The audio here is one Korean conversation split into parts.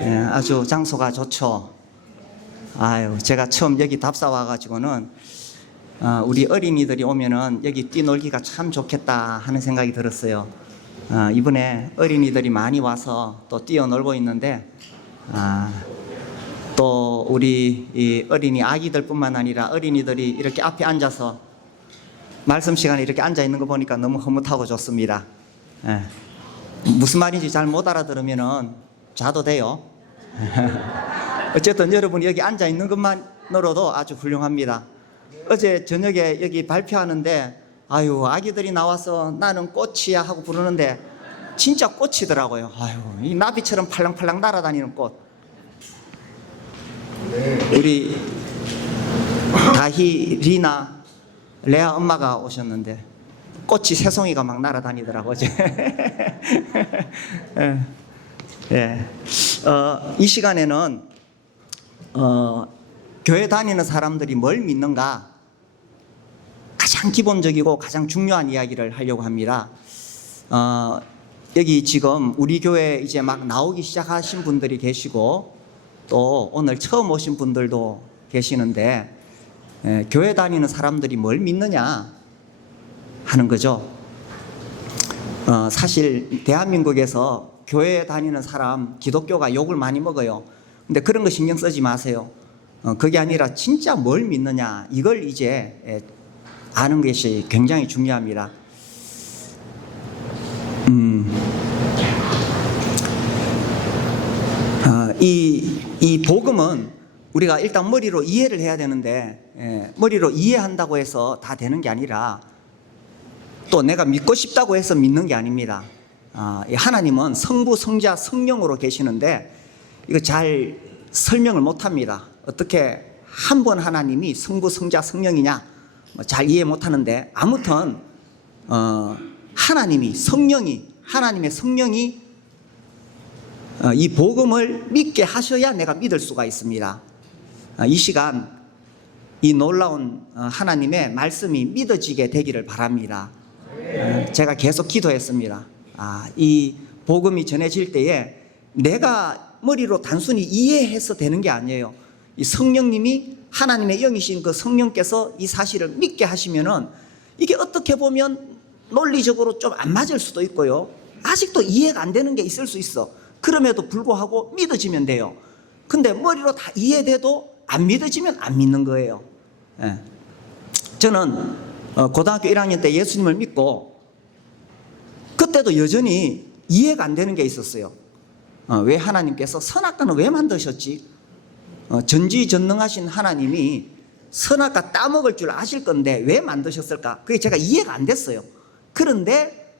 예, 아주 장소가 좋죠. 아유, 제가 처음 여기 답사 와가지고는 우리 어린이들이 오면은 여기 뛰놀기가 참 좋겠다 하는 생각이 들었어요. 이번에 어린이들이 많이 와서 또 뛰어놀고 있는데 또 우리 이 어린이 아기들뿐만 아니라 어린이들이 이렇게 앞에 앉아서 말씀 시간에 이렇게 앉아 있는 거 보니까 너무 흐뭇하고 좋습니다. 예. 무슨 말인지 잘 못 알아들으면은 자도 돼요. 어쨌든 여러분이 여기 앉아 있는 것만으로도 아주 훌륭합니다. 어제 저녁에 여기 발표하는데 아유, 아기들이 나와서 나는 꽃이야 하고 부르는데 진짜 꽃이더라고요. 아유, 이 나비처럼 팔랑팔랑 날아다니는 꽃. 우리 다희, 리나, 레아 엄마가 오셨는데 꽃이 새송이가 막 날아다니더라고요. 예. 이 시간에는 교회 다니는 사람들이 뭘 믿는가 가장 기본적이고 가장 중요한 이야기를 하려고 합니다. 여기 지금 우리 교회 이제 막 나오기 시작하신 분들이 계시고 또 오늘 처음 오신 분들도 계시는데 교회 다니는 사람들이 뭘 믿느냐 하는 거죠. 사실 대한민국에서 교회에 다니는 사람 기독교가 욕을 많이 먹어요. 근데 그런 거 신경 쓰지 마세요. 그게 아니라 진짜 뭘 믿느냐 이걸 이제 아는 것이 굉장히 중요합니다. 이 복음은 우리가 일단 머리로 이해를 해야 되는데 머리로 이해한다고 해서 다 되는 게 아니라 또 내가 믿고 싶다고 해서 믿는 게 아닙니다. 하나님은 성부, 성자, 성령으로 계시는데 이거 잘 설명을 못합니다. 어떻게 한 번 하나님이 성부, 성자, 성령이냐 잘 이해 못하는데 아무튼 하나님의 성령이 이 복음을 믿게 하셔야 내가 믿을 수가 있습니다. 이 시간 이 놀라운 하나님의 말씀이 믿어지게 되기를 바랍니다. 제가 계속 기도했습니다. 이 복음이 전해질 때에 내가 머리로 단순히 이해해서 되는 게 아니에요. 이 성령님이 하나님의 영이신 그 성령께서 이 사실을 믿게 하시면은 이게 어떻게 보면 논리적으로 좀 안 맞을 수도 있고요. 아직도 이해가 안 되는 게 있을 수 있어. 그럼에도 불구하고 믿어지면 돼요. 근데 머리로 다 이해돼도 안 믿어지면 안 믿는 거예요. 저는 고등학교 1학년 때 예수님을 믿고 그때도 여전히 이해가 안 되는 게 있었어요. 왜 하나님께서 선악과는 왜 만드셨지? 전지전능하신 하나님이 선악과 따먹을 줄 아실 건데 왜 만드셨을까? 그게 제가 이해가 안 됐어요. 그런데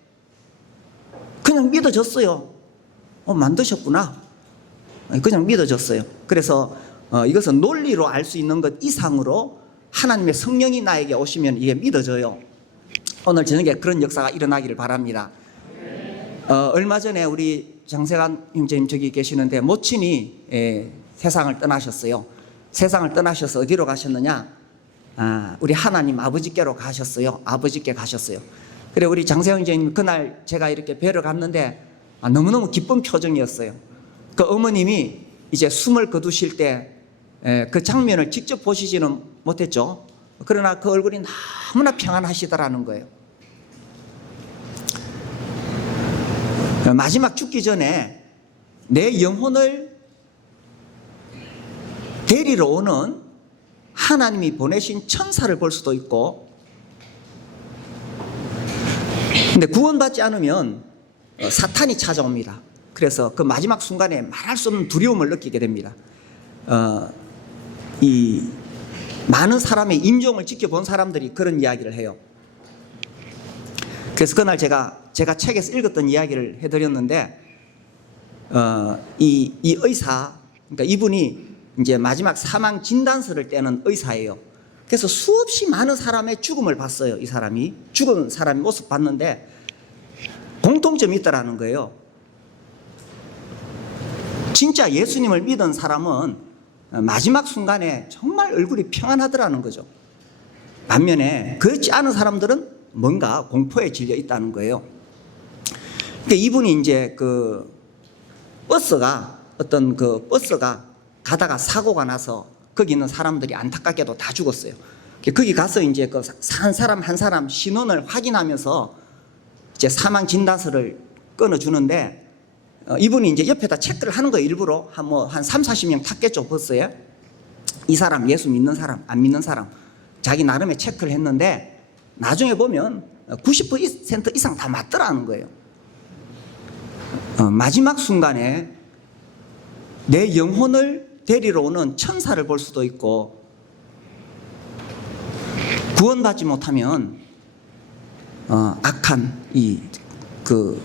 그냥 믿어졌어요. 만드셨구나. 그냥 믿어졌어요. 그래서 이것은 논리로 알 수 있는 것 이상으로 하나님의 성령이 나에게 오시면 이게 믿어져요. 오늘 저녁에 그런 역사가 일어나기를 바랍니다. 얼마 전에 우리 장세관 형제님 저기 계시는데 모친이 세상을 떠나셨어요. 세상을 떠나셔서 어디로 가셨느냐? 우리 하나님 아버지께로 가셨어요. 아버지께 가셨어요. 그래 우리 장세관 형제님 그날 제가 이렇게 뵈러 갔는데 너무너무 기쁜 표정이었어요. 그 어머님이 이제 숨을 거두실 때 그 장면을 직접 보시지는 못했죠. 그러나 그 얼굴이 너무나 평안하시더라는 거예요. 마지막 죽기 전에 내 영혼을 데리러 오는 하나님이 보내신 천사를 볼 수도 있고, 근데 구원받지 않으면 사탄이 찾아옵니다. 그래서 그 마지막 순간에 말할 수 없는 두려움을 느끼게 됩니다. 이 많은 사람의 임종을 지켜본 사람들이 그런 이야기를 해요. 그래서 그날 제가 책에서 읽었던 이야기를 해드렸는데, 이 의사, 그러니까 이분이 이제 마지막 사망 진단서를 떼는 의사예요. 그래서 수없이 많은 사람의 죽음을 봤어요. 이 사람이 죽은 사람의 모습 봤는데 공통점이 있다라는 거예요. 진짜 예수님을 믿은 사람은 마지막 순간에 정말 얼굴이 평안하더라는 거죠. 반면에 그렇지 않은 사람들은 뭔가 공포에 질려 있다는 거예요. 근데 이분이 이제 그 버스가 어떤 그 버스가 가다가 사고가 나서 거기 있는 사람들이 안타깝게도 다 죽었어요. 거기 가서 이제 그 한 사람 한 사람 신원을 확인하면서 이제 사망 진단서를 끊어주는데, 이분이 이제 옆에다 체크를 하는 거예요. 일부러 한 3, 40명 탔겠죠, 버스에. 이 사람 예수 믿는 사람, 안 믿는 사람, 자기 나름의 체크를 했는데 나중에 보면 90% 이상 다 맞더라는 거예요. 마지막 순간에 내 영혼을 데리러 오는 천사를 볼 수도 있고, 구원받지 못하면 악한 그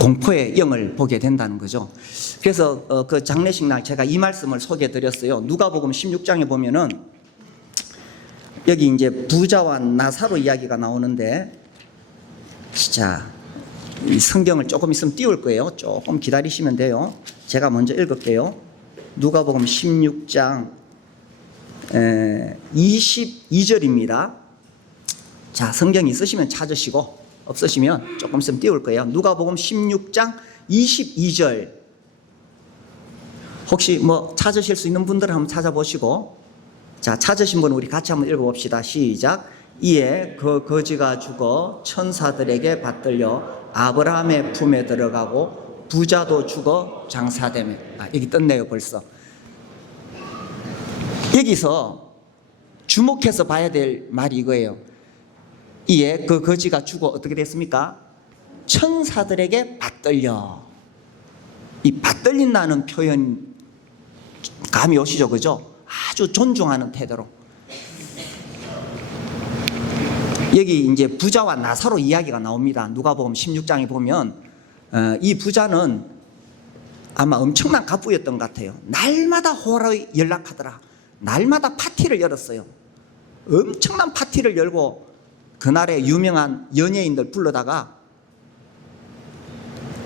공포의 영을 보게 된다는 거죠. 그래서 그 장례식 날 제가 이 말씀을 소개해 드렸어요. 누가복음 16장에 보면은 여기 이제 부자와 나사로 이야기가 나오는데, 자, 이 성경을 조금 있으면 띄울 거예요. 조금 기다리시면 돼요. 제가 먼저 읽을게요. 누가복음 16장 22절입니다. 자, 성경 있으시면 찾으시고 없으시면 조금 있으면 띄울 거예요. 누가복음 16장 22절. 혹시 뭐 찾으실 수 있는 분들은 한번 찾아보시고, 자, 찾으신 분은 우리 같이 한번 읽어봅시다. 시작. 이에 그 거지가 죽어 천사들에게 받들려 아브라함의 품에 들어가고 부자도 죽어 장사되며. 여기 떴네요 벌써. 여기서 주목해서 봐야 될 말이 이거예요. 이에 그 거지가 죽어 어떻게 됐습니까? 천사들에게 받들려. 이 받들린다는 표현 감이 오시죠, 그죠? 아주 존중하는 태도로. 여기 이제 부자와 나사로 이야기가 나옵니다. 누가복음 16장에 보면 이 부자는 아마 엄청난 갑부였던 것 같아요. 날마다 호라에 연락하더라. 날마다 파티를 열었어요. 엄청난 파티를 열고 그날의 유명한 연예인들 불러다가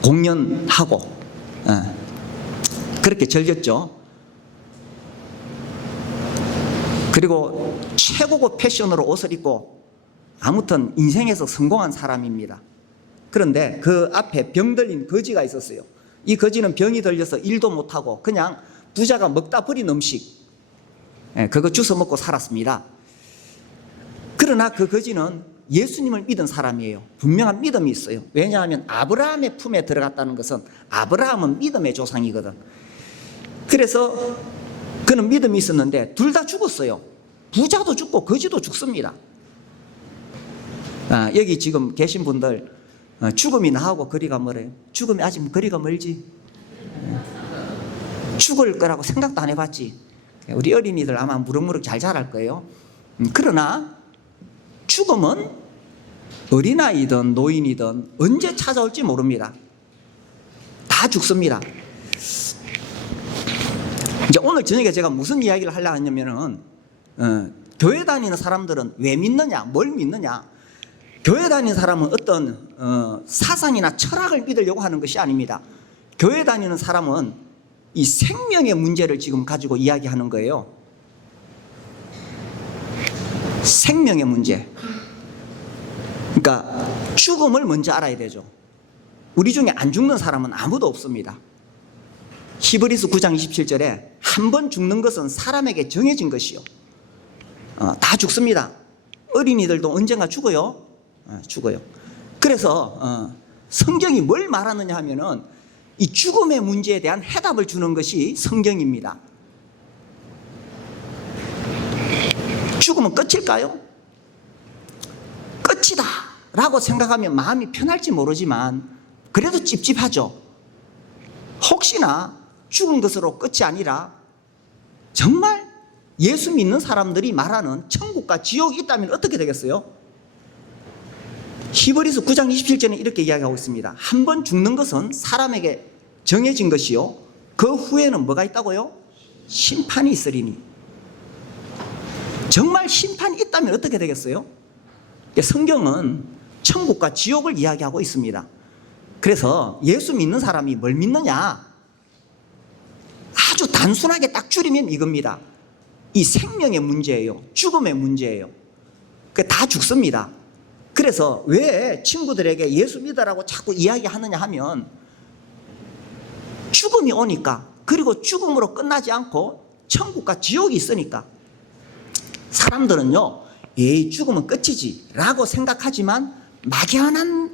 공연하고 그렇게 즐겼죠. 그리고 최고급 패션으로 옷을 입고 아무튼 인생에서 성공한 사람입니다. 그런데 그 앞에 병 들린 거지가 있었어요. 이 거지는 병이 들려서 일도 못하고 그냥 부자가 먹다 버린 음식 그거 주워 먹고 살았습니다. 그러나 그 거지는 예수님을 믿은 사람이에요. 분명한 믿음이 있어요. 왜냐하면 아브라함의 품에 들어갔다는 것은, 아브라함은 믿음의 조상이거든. 그래서 그는 믿음이 있었는데 둘 다 죽었어요. 부자도 죽고 거지도 죽습니다. 여기 지금 계신 분들 죽음이 나하고 거리가 멀어요. 죽음이 아직 거리가 멀지. 죽을 거라고 생각도 안 해봤지. 우리 어린이들 아마 무럭무럭 잘 자랄 거예요. 그러나 죽음은 어린아이든 노인이든 언제 찾아올지 모릅니다. 다 죽습니다. 이제 오늘 저녁에 제가 무슨 이야기를 하려고 하냐면은 교회 다니는 사람들은 왜 믿느냐, 뭘 믿느냐. 교회 다니는 사람은 어떤 사상이나 철학을 믿으려고 하는 것이 아닙니다. 교회 다니는 사람은 이 생명의 문제를 지금 가지고 이야기하는 거예요. 생명의 문제. 그러니까 죽음을 먼저 알아야 되죠. 우리 중에 안 죽는 사람은 아무도 없습니다. 히브리서 9장 27절에 한 번 죽는 것은 사람에게 정해진 것이요. 다 죽습니다. 어린이들도 언젠가 죽어요. 죽어요. 그래서 성경이 뭘 말하느냐 하면은 이 죽음의 문제에 대한 해답을 주는 것이 성경입니다. 죽음은 끝일까요? 끝이다 라고 생각하면 마음이 편할지 모르지만 그래도 찝찝하죠. 혹시나 죽은 것으로 끝이 아니라 정말 예수 믿는 사람들이 말하는 천국과 지옥이 있다면 어떻게 되겠어요? 히브리서 9장 27절에 이렇게 이야기하고 있습니다. 한 번 죽는 것은 사람에게 정해진 것이요, 그 후에는 뭐가 있다고요? 심판이 있으리니. 정말 심판이 있다면 어떻게 되겠어요? 성경은 천국과 지옥을 이야기하고 있습니다. 그래서 예수 믿는 사람이 뭘 믿느냐? 아주 단순하게 딱 줄이면 이겁니다. 이 생명의 문제예요. 죽음의 문제예요. 다 죽습니다. 그래서 왜 친구들에게 예수 믿으라고 자꾸 이야기하느냐 하면 죽음이 오니까, 그리고 죽음으로 끝나지 않고 천국과 지옥이 있으니까 사람들은요, 에이, 죽으면 끝이지 라고 생각하지만 막연한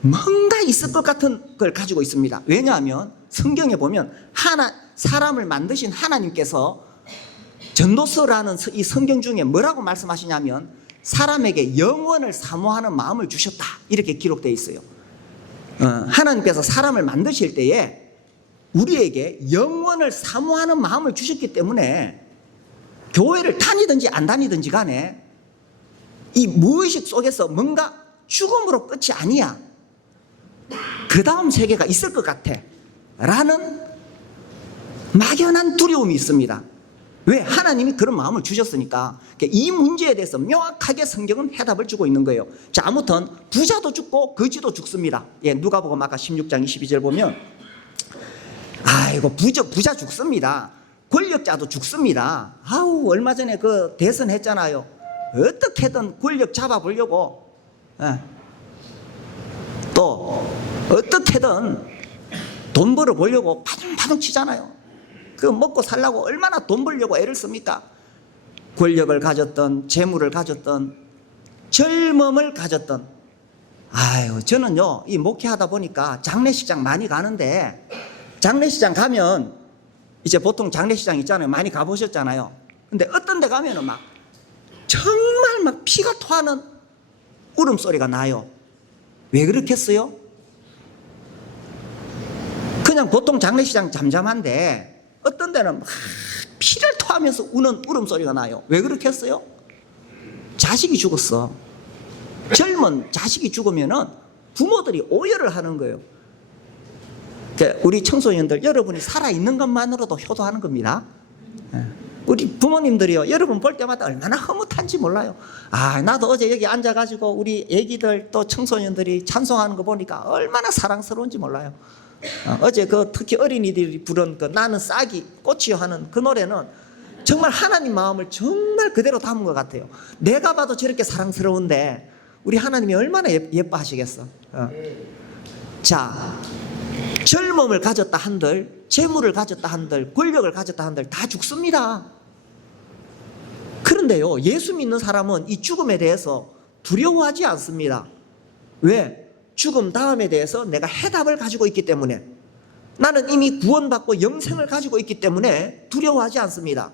뭔가 있을 것 같은 걸 가지고 있습니다. 왜냐하면 성경에 보면 사람을 만드신 하나님께서 전도서라는 이 성경 중에 뭐라고 말씀하시냐면 사람에게 영원을 사모하는 마음을 주셨다, 이렇게 기록되어 있어요. 하나님께서 사람을 만드실 때에 우리에게 영원을 사모하는 마음을 주셨기 때문에 교회를 다니든지 안 다니든지 간에 이 무의식 속에서 뭔가 죽음으로 끝이 아니야, 그 다음 세계가 있을 것 같아 라는 막연한 두려움이 있습니다. 왜? 하나님이 그런 마음을 주셨으니까. 이 문제에 대해서 명확하게 성경은 해답을 주고 있는 거예요. 자, 아무튼 부자도 죽고 거지도 죽습니다. 예, 누가복음 아까 16장 22절 보면 아이고, 부자 죽습니다. 권력자도 죽습니다. 아우, 얼마 전에 그 대선 했잖아요. 어떻게든 권력 잡아보려고, 또 어떻게든 돈 벌어보려고 파둥파둥 치잖아요. 그 먹고 살려고 얼마나 돈 벌려고 애를 씁니까? 권력을 가졌던, 재물을 가졌던, 젊음을 가졌던. 아유, 저는요, 이 목회하다 보니까 장례식장 많이 가는데, 장례식장 가면 이제 보통 장례식장 있잖아요. 많이 가보셨잖아요. 근데 어떤 데 가면은 막 정말 막 피가 토하는 울음소리가 나요. 왜 그렇겠어요? 그냥 보통 장례식장 잠잠한데 어떤 데는 막 피를 토하면서 우는 울음소리가 나요. 왜 그렇겠어요? 자식이 죽었어. 젊은 자식이 죽으면은 부모들이 오열을 하는 거예요. 우리 청소년들, 여러분이 살아있는 것만으로도 효도하는 겁니다. 우리 부모님들이요, 여러분 볼 때마다 얼마나 흐뭇한지 몰라요. 아, 나도 어제 여기 앉아가지고 우리 애기들 또 청소년들이 찬송하는 거 보니까 얼마나 사랑스러운지 몰라요. 어제 그 특히 어린이들이 부른 그 나는 싹이 꽃이요 하는 그 노래는 정말 하나님 마음을 정말 그대로 담은 것 같아요. 내가 봐도 저렇게 사랑스러운데 우리 하나님이 얼마나 예뻐하시겠어. 자, 젊음을 가졌다 한들, 재물을 가졌다 한들, 권력을 가졌다 한들 다 죽습니다. 그런데요, 예수 믿는 사람은 이 죽음에 대해서 두려워하지 않습니다. 왜? 죽음 다음에 대해서 내가 해답을 가지고 있기 때문에, 나는 이미 구원받고 영생을 가지고 있기 때문에 두려워하지 않습니다.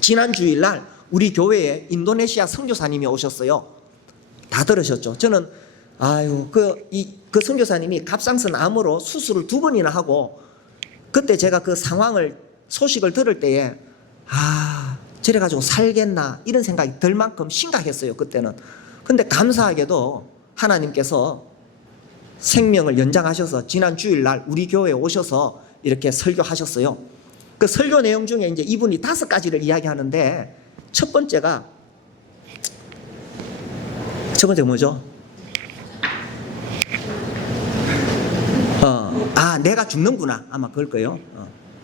지난 주일날 우리 교회에 인도네시아 선교사님이 오셨어요. 다 들으셨죠? 저는 그 선교사님이 갑상선 암으로 수술을 2번이나 하고, 그때 제가 그 소식을 들을 때에 저래가지고 살겠나 이런 생각이 들 만큼 심각했어요, 그때는. 근데 감사하게도 하나님께서 생명을 연장하셔서 지난 주일날 우리 교회에 오셔서 이렇게 설교하셨어요. 그 설교 내용 중에 이제 이분이 5가지를 이야기하는데, 첫 번째가 뭐죠? 내가 죽는구나. 아마 그럴 거예요.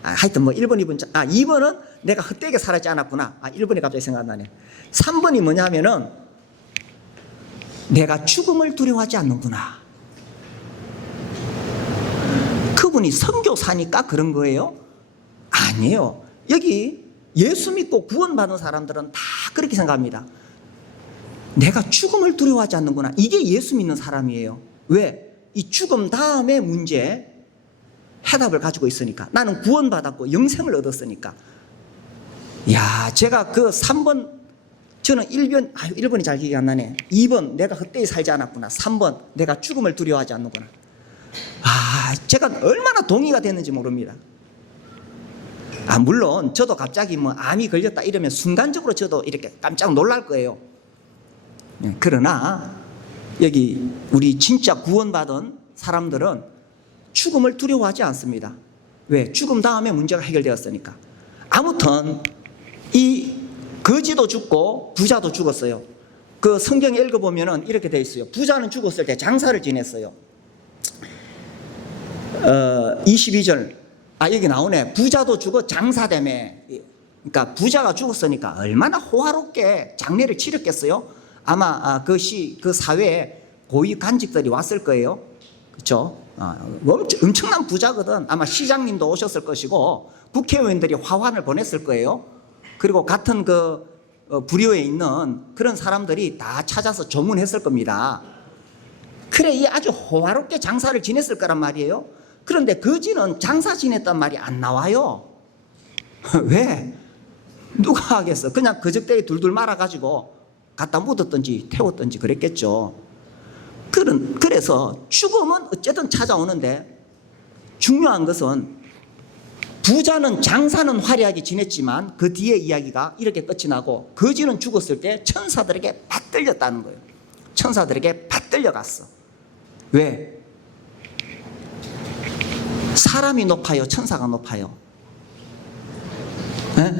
하여튼 뭐 1번, 2번. 2번은 내가 헛되게 살았지 않았구나. 1번이 갑자기 생각나네. 3번이 뭐냐면은 내가 죽음을 두려워하지 않는구나. 그분이 선교사니까 그런 거예요? 아니에요. 여기 예수 믿고 구원받은 사람들은 다 그렇게 생각합니다. 내가 죽음을 두려워하지 않는구나. 이게 예수 믿는 사람이에요. 왜? 이 죽음 다음의 문제에 해답을 가지고 있으니까. 나는 구원받았고 영생을 얻었으니까. 야, 제가 그 3번, 저는 1번이 잘 기억이 안 나네. 2번, 내가 헛되이 살지 않았구나. 3번, 내가 죽음을 두려워하지 않는구나. 제가 얼마나 동의가 됐는지 모릅니다. 물론 저도 갑자기 뭐 암이 걸렸다 이러면 순간적으로 저도 이렇게 깜짝 놀랄 거예요. 그러나 여기 우리 진짜 구원받은 사람들은 죽음을 두려워하지 않습니다. 왜? 죽음 다음에 문제가 해결되었으니까. 아무튼 이 거지도 죽고 부자도 죽었어요. 그 성경에 읽어보면 이렇게 돼 있어요. 부자는 죽었을 때 장사를 지냈어요. 22절 여기 나오네. 부자도 죽어 장사되매. 그러니까 부자가 죽었으니까 얼마나 호화롭게 장례를 치렀겠어요. 아마 그 사회에 고위 간직들이 왔을 거예요. 그렇죠? 엄청난 부자거든. 아마 시장님도 오셨을 것이고 국회의원들이 화환을 보냈을 거예요. 그리고 같은 부류에 있는 그런 사람들이 다 찾아서 조문했을 겁니다. 그래, 이 아주 호화롭게 장사를 지냈을 거란 말이에요. 그런데 거지는 장사 지냈단 말이 안 나와요. 왜? 누가 하겠어? 그냥 거적대에 둘둘 말아가지고 갖다 묻었든지 태웠든지 그랬겠죠. 그래서 죽음은 어쨌든 찾아오는데 중요한 것은 부자는 장사는 화려하게 지냈지만 그 뒤에 이야기가 이렇게 끝이 나고 거지는 죽었을 때 천사들에게 받들렸다는 거예요. 천사들에게 받들려갔어. 왜? 사람이 높아요? 천사가 높아요? 네?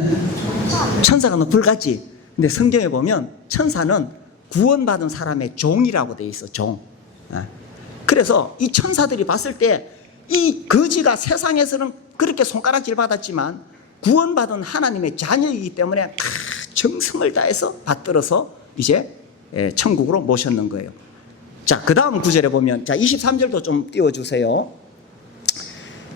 천사가 높을까지. 근데 성경에 보면 천사는 구원받은 사람의 종이라고 돼 있어. 종. 그래서 이 천사들이 봤을 때 이 거지가 세상에서는 그렇게 손가락질 받았지만 구원받은 하나님의 자녀이기 때문에 정성을 다해서 받들어서 이제 천국으로 모셨는 거예요. 자, 그 다음 구절에 보면, 자, 23절도 좀 띄워주세요.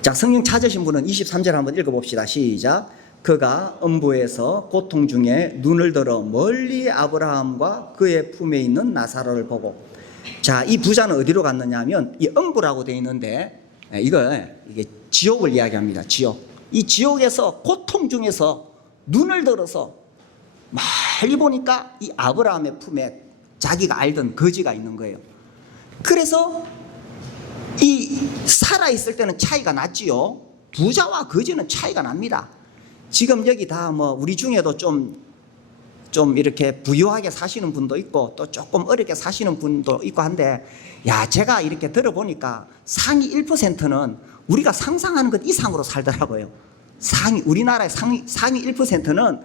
자, 성경 찾으신 분은 23절 한번 읽어봅시다. 시작. 그가 음부에서 고통 중에 눈을 들어 멀리 아브라함과 그의 품에 있는 나사로를 보고. 자, 이 부자는 어디로 갔느냐 하면 이 음부라고 되어 있는데 이게 지옥을 이야기합니다. 지옥. 이 지옥에서 고통 중에서 눈을 들어서 멀리 보니까 이 아브라함의 품에 자기가 알던 거지가 있는 거예요. 그래서 이 살아있을 때는 차이가 났지요. 부자와 거지는 차이가 납니다. 지금 여기 다 우리 중에도 좀 이렇게 부유하게 사시는 분도 있고 또 조금 어렵게 사시는 분도 있고 한데, 야, 제가 이렇게 들어보니까 상위 1%는 우리가 상상하는 것 이상으로 살더라고요. 우리나라의 상위 1%는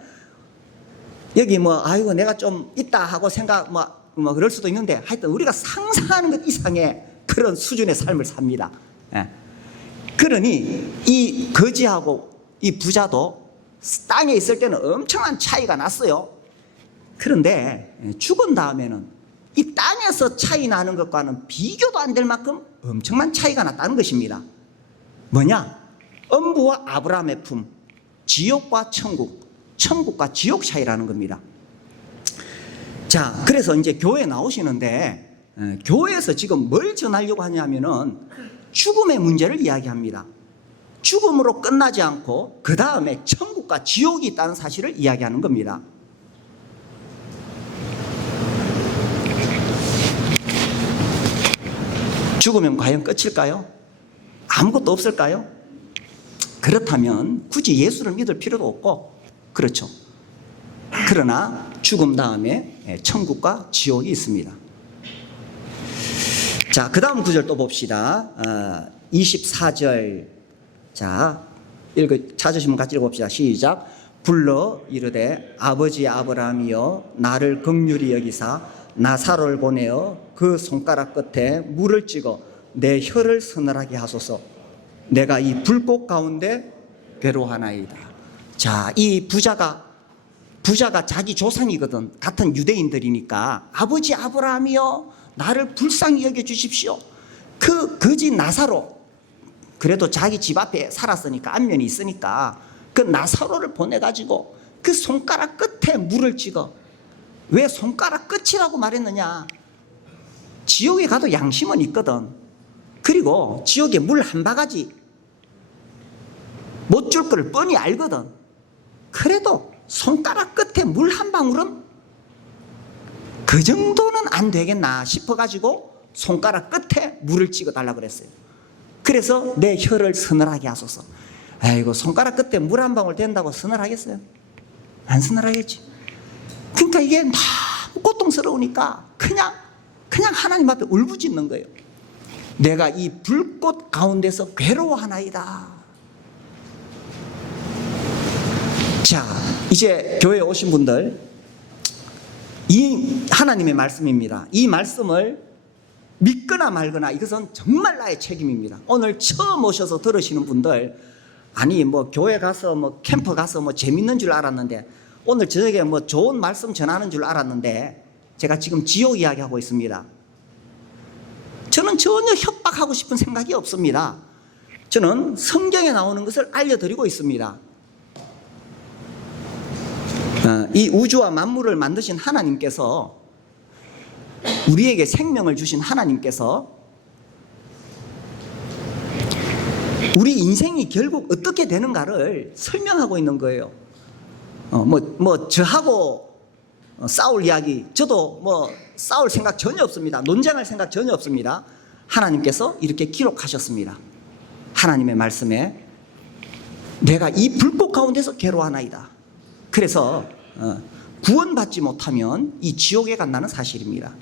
여기 아이고 내가 좀 있다 하고 생각 그럴 수도 있는데, 하여튼 우리가 상상하는 것 이상의 그런 수준의 삶을 삽니다. 예. 그러니 이 거지하고 이 부자도 땅에 있을 때는 엄청난 차이가 났어요. 그런데 죽은 다음에는 이 땅에서 차이 나는 것과는 비교도 안 될 만큼 엄청난 차이가 났다는 것입니다. 뭐냐? 음부와 아브라함의 품, 지옥과 천국, 천국과 지옥 차이라는 겁니다. 자, 그래서 이제 교회 나오시는데 교회에서 지금 뭘 전하려고 하냐면은 죽음의 문제를 이야기합니다. 죽음으로 끝나지 않고 그 다음에 천국과 지옥이 있다는 사실을 이야기하는 겁니다. 죽으면 과연 끝일까요? 아무것도 없을까요? 그렇다면 굳이 예수를 믿을 필요도 없고, 그렇죠. 그러나 죽음 다음에 천국과 지옥이 있습니다. 자, 그 다음 구절 또 봅시다. 24절. 자, 찾으시면 같이 읽어봅시다. 시작. 불러 이르되 아버지 아브라함이여 나를 긍휼히 여기사 나사로를 보내어 그 손가락 끝에 물을 찍어 내 혀를 서늘하게 하소서. 내가 이 불꽃 가운데 괴로워하나이다. 자, 이 부자가 자기 조상이거든. 같은 유대인들이니까 아버지 아브라함이여 나를 불쌍히 여겨주십시오. 그 거지 나사로, 그래도 자기 집 앞에 살았으니까 안면이 있으니까 그 나사로를 보내가지고 그 손가락 끝에 물을 찍어. 왜 손가락 끝이라고 말했느냐? 지옥에 가도 양심은 있거든. 그리고 지옥에 물 한 바가지 못 줄 걸 뻔히 알거든. 그래도 손가락 끝에 물 한 방울은 그 정도는 안 되겠나 싶어가지고 손가락 끝에 물을 찍어 달라고 그랬어요. 그래서 내 혀를 서늘하게 하소서. 아이고, 손가락 끝에 물 한 방울 된다고 서늘하겠어요? 안 서늘하겠지. 그러니까 이게 너무 고통스러우니까 그냥 하나님 앞에 울부짖는 거예요. 내가 이 불꽃 가운데서 괴로워하나이다. 자, 이제 교회에 오신 분들, 이 하나님의 말씀입니다. 이 말씀을 믿거나 말거나 이것은 정말 나의 책임입니다. 오늘 처음 오셔서 들으시는 분들, 아니 교회 가서 캠프 가서 재밌는 줄 알았는데, 오늘 저녁에 좋은 말씀 전하는 줄 알았는데 제가 지금 지옥 이야기하고 있습니다. 저는 전혀 협박하고 싶은 생각이 없습니다. 저는 성경에 나오는 것을 알려드리고 있습니다. 이 우주와 만물을 만드신 하나님께서, 우리에게 생명을 주신 하나님께서 우리 인생이 결국 어떻게 되는가를 설명하고 있는 거예요. 저하고 싸울 이야기, 저도 싸울 생각 전혀 없습니다. 논쟁할 생각 전혀 없습니다. 하나님께서 이렇게 기록하셨습니다. 하나님의 말씀에 내가 이 불꽃 가운데서 괴로워하나이다. 그래서 구원받지 못하면 이 지옥에 간다는 사실입니다.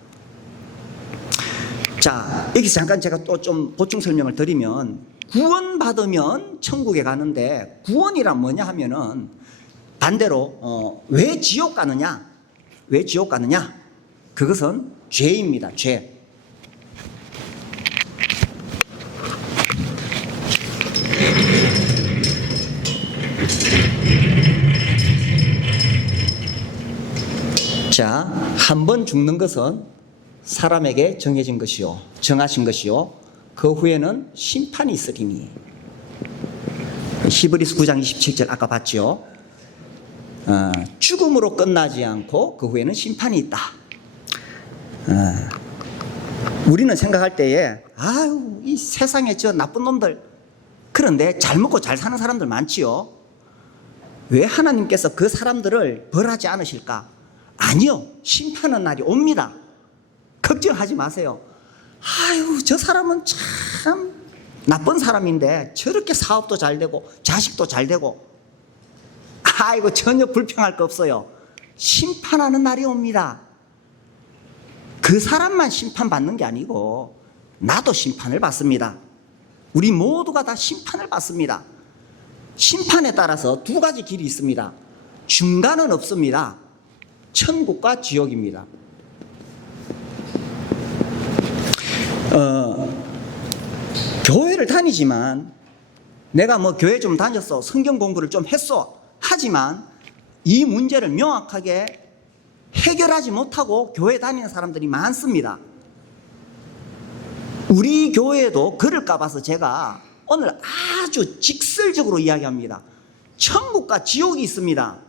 자, 여기서 잠깐 제가 또 좀 보충 설명을 드리면, 구원받으면 천국에 가는데 구원이란 뭐냐 하면은 반대로 왜 지옥 가느냐? 왜 지옥 가느냐? 그것은 죄입니다. 죄. 자, 한 번 죽는 것은 사람에게 정해진 것이요, 정하신 것이요, 그 후에는 심판이 있으리니. 히브리서 9장 27절 아까 봤죠. 죽음으로 끝나지 않고 그 후에는 심판이 있다. 우리는 생각할 때에 아유, 이 세상에 저 나쁜 놈들, 그런데 잘 먹고 잘 사는 사람들 많지요. 왜 하나님께서 그 사람들을 벌하지 않으실까? 아니요, 심판의 날이 옵니다. 걱정하지 마세요. 아유, 저 사람은 참 나쁜 사람인데 저렇게 사업도 잘 되고 자식도 잘 되고, 아이고, 전혀 불평할 거 없어요. 심판하는 날이 옵니다. 그 사람만 심판받는 게 아니고 나도 심판을 받습니다. 우리 모두가 다 심판을 받습니다. 심판에 따라서 두 가지 길이 있습니다. 중간은 없습니다. 천국과 지옥입니다. 교회를 다니지만, 내가 교회 좀 다녔어, 성경 공부를 좀 했어, 하지만 이 문제를 명확하게 해결하지 못하고 교회 다니는 사람들이 많습니다. 우리 교회도 그럴까 봐서 제가 오늘 아주 직설적으로 이야기합니다. 천국과 지옥이 있습니다.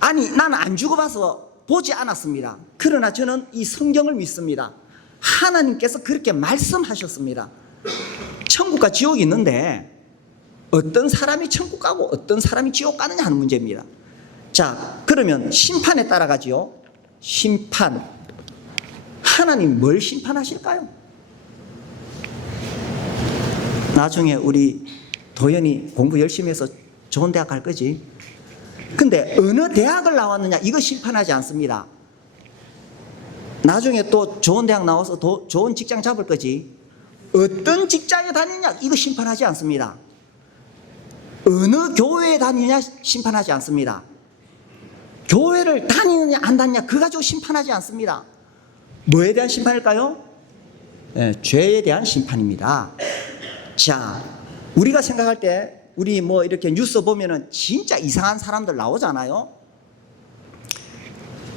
아니, 나는 안 죽어봐서 보지 않았습니다. 그러나 저는 이 성경을 믿습니다. 하나님께서 그렇게 말씀하셨습니다. 천국과 지옥이 있는데 어떤 사람이 천국 가고 어떤 사람이 지옥 가느냐 하는 문제입니다. 자, 그러면 심판에 따라가지요. 심판. 하나님 뭘 심판하실까요? 나중에 우리 도연이 공부 열심히 해서 좋은 대학 갈 거지. 근데 어느 대학을 나왔느냐, 이거 심판하지 않습니다. 나중에 또 좋은 대학 나와서 좋은 직장 잡을 거지. 어떤 직장에 다니냐, 이거 심판하지 않습니다. 어느 교회에 다니냐 심판하지 않습니다. 교회를 다니느냐 안 다니냐 그거 가지고 심판하지 않습니다. 뭐에 대한 심판일까요? 네, 죄에 대한 심판입니다. 자, 우리가 생각할 때 우리 이렇게 뉴스 보면은 진짜 이상한 사람들 나오잖아요.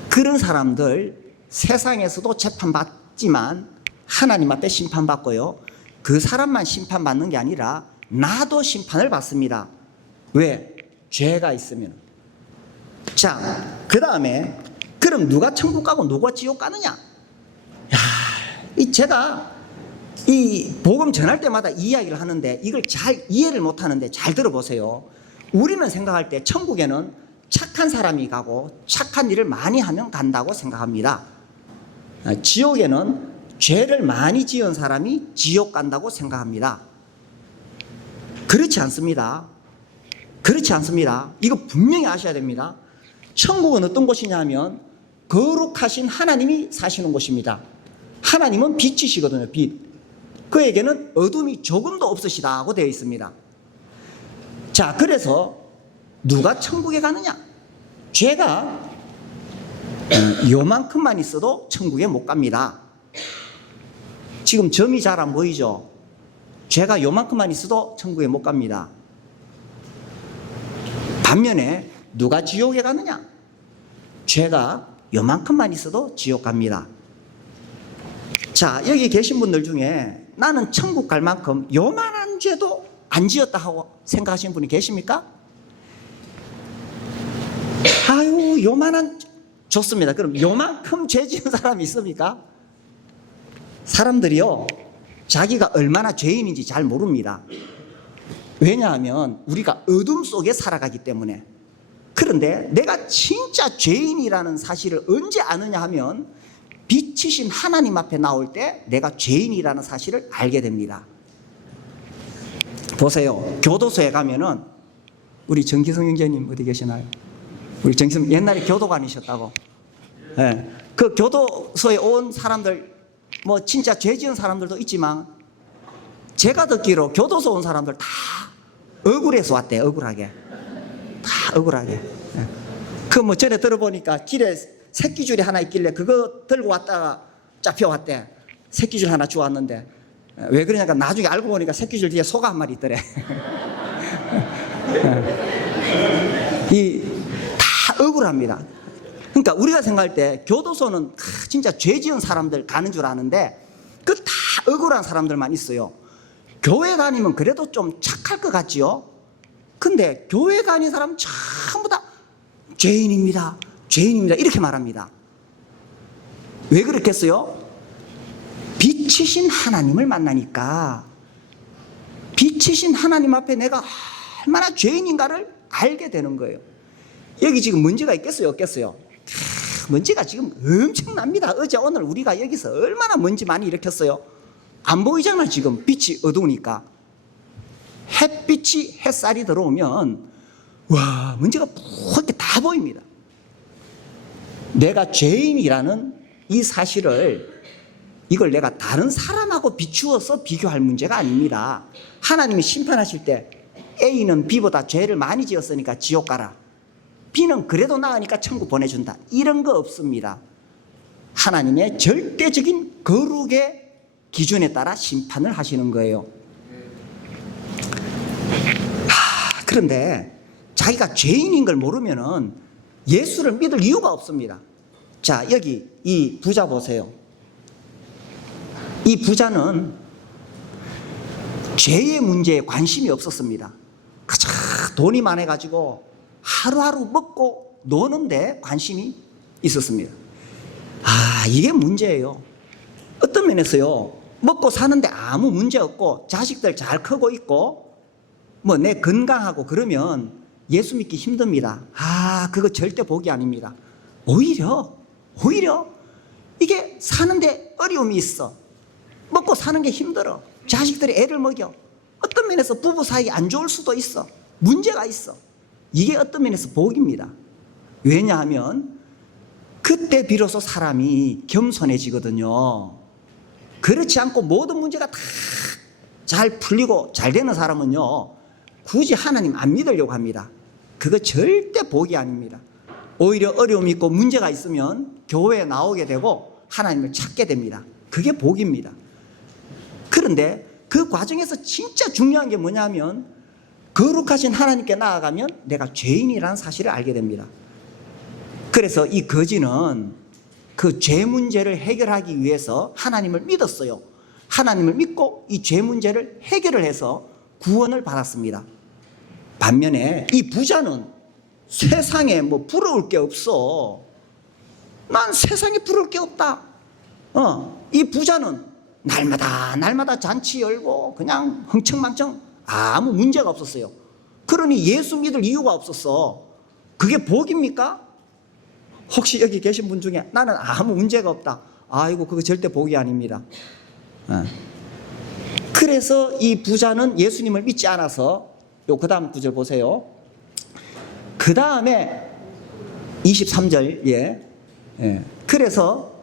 그런 사람들 세상에서도 재판받지만 하나님 앞에 심판받고요. 그 사람만 심판받는 게 아니라 나도 심판을 받습니다. 왜? 죄가 있으면. 자, 그 다음에 그럼 누가 천국 가고 누가 지옥 가느냐? 제가 이 복음 전할 때마다 이 이야기를 하는데 이걸 잘 이해를 못 하는데 잘 들어보세요. 우리는 생각할 때 천국에는 착한 사람이 가고 착한 일을 많이 하면 간다고 생각합니다. 지옥에는 죄를 많이 지은 사람이 지옥 간다고 생각합니다. 그렇지 않습니다. 그렇지 않습니다. 이거 분명히 아셔야 됩니다. 천국은 어떤 곳이냐 하면 거룩하신 하나님이 사시는 곳입니다. 하나님은 빛이시거든요. 빛. 그에게는 어둠이 조금도 없으시다고 되어 있습니다. 자, 그래서 누가 천국에 가느냐? 죄가 요만큼만 있어도 천국에 못 갑니다. 지금 점이 잘 안 보이죠? 죄가 요만큼만 있어도 천국에 못 갑니다. 반면에 누가 지옥에 가느냐? 죄가 요만큼만 있어도 지옥 갑니다. 자, 여기 계신 분들 중에 나는 천국 갈 만큼 요만한 죄도 안 지었다 하고 생각하시는 분이 계십니까? 아유, 요만한, 좋습니다. 그럼 요만큼 죄 지은 사람이 있습니까? 사람들이요, 자기가 얼마나 죄인인지 잘 모릅니다. 왜냐하면 우리가 어둠 속에 살아가기 때문에. 그런데 내가 진짜 죄인이라는 사실을 언제 아느냐 하면 빛이신 하나님 앞에 나올 때 내가 죄인이라는 사실을 알게 됩니다. 보세요. 교도소에 가면은 우리 정기성 형제님 어디 계시나요? 우리 정기성 옛날에 교도관이셨다고. 네. 그 교도소에 온 사람들 뭐 진짜 죄 지은 사람들도 있지만 제가 듣기로 교도소 온 사람들 다 억울해서 왔대요. 억울하게. 다 억울하게. 네. 그 뭐 전에 들어보니까 길에 새끼줄이 하나 있길래 그거 들고 왔다가 잡혀왔대. 새끼줄 하나 주웠는데 왜 그러냐니까 나중에 알고 보니까 새끼줄 뒤에 소가 한 마리 있더래. 이 다 억울합니다. 그러니까 우리가 생각할 때 교도소는 진짜 죄 지은 사람들 가는 줄 아는데 그 다 억울한 사람들만 있어요. 교회 다니면 그래도 좀 착할 것 같지요? 근데 교회 다니는 사람 전부 다 죄인입니다. 죄인입니다. 이렇게 말합니다. 왜 그렇겠어요? 빛이신 하나님을 만나니까 빛이신 하나님 앞에 내가 얼마나 죄인인가를 알게 되는 거예요. 여기 지금 문제가 있겠어요? 없겠어요? 문제가 지금 엄청납니다. 어제 오늘 우리가 여기서 얼마나 먼지 많이 일으켰어요? 안 보이잖아. 지금 빛이 어두우니까. 햇빛이 햇살이 들어오면 와, 문제가 푹게 다 보입니다. 내가 죄인이라는 이 사실을 이걸 내가 다른 사람하고 비추어서 비교할 문제가 아닙니다. 하나님이 심판하실 때 A는 B보다 죄를 많이 지었으니까 지옥 가라. B는 그래도 나으니까 천국 보내준다. 이런 거 없습니다. 하나님의 절대적인 거룩의 기준에 따라 심판을 하시는 거예요. 그런데 자기가 죄인인 걸 모르면은 예수를 믿을 이유가 없습니다. 자, 여기 이 부자 보세요. 이 부자는 죄의 문제에 관심이 없었습니다. 그저 돈이 많아가지고 하루하루 먹고 노는데 관심이 있었습니다. 이게 문제예요. 어떤 면에서요, 먹고 사는데 아무 문제 없고 자식들 잘 크고 있고 뭐 내 건강하고 그러면 예수 믿기 힘듭니다. 그거 절대 복이 아닙니다. 오히려 이게 사는데 어려움이 있어. 먹고 사는 게 힘들어. 자식들이 애를 먹여. 어떤 면에서 부부 사이 안 좋을 수도 있어. 문제가 있어. 이게 어떤 면에서 복입니다. 왜냐하면 그때 비로소 사람이 겸손해지거든요. 그렇지 않고 모든 문제가 다 잘 풀리고 잘 되는 사람은요, 굳이 하나님 안 믿으려고 합니다. 그거 절대 복이 아닙니다. 오히려 어려움이 있고 문제가 있으면 교회에 나오게 되고 하나님을 찾게 됩니다. 그게 복입니다. 그런데 그 과정에서 진짜 중요한 게 뭐냐면 거룩하신 하나님께 나아가면 내가 죄인이라는 사실을 알게 됩니다. 그래서 이 거지는 그 죄 문제를 해결하기 위해서 하나님을 믿었어요. 하나님을 믿고 이 죄 문제를 해결을 해서 구원을 받았습니다. 반면에 이 부자는 세상에 뭐 부러울 게 없어. 난 세상에 부러울 게 없다. 이 부자는 날마다 잔치 열고 그냥 흥청망청 아무 문제가 없었어요. 그러니 예수 믿을 이유가 없었어. 그게 복입니까? 혹시 여기 계신 분 중에 나는 아무 문제가 없다. 아이고, 그거 절대 복이 아닙니다. 그래서 이 부자는 예수님을 믿지 않아서 그 다음 구절 보세요. 그 다음에 23절, 그래서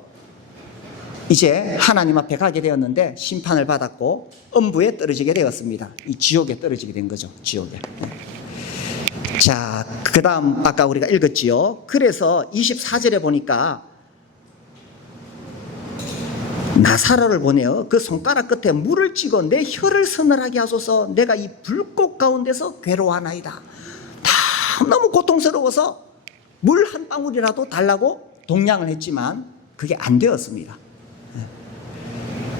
이제 하나님 앞에 가게 되었는데 심판을 받았고 음부에 떨어지게 되었습니다. 이 지옥에 떨어지게 된 거죠. 지옥에. 자, 그 다음 아까 우리가 읽었지요. 그래서 24절에 보니까 나사로를 보내어 그 손가락 끝에 물을 찍어 내 혀를 서늘하게 하소서. 내가 이 불꽃 가운데서 괴로워하나이다. 다 너무 고통스러워서 물 한 방울이라도 달라고 동냥을 했지만 그게 안 되었습니다.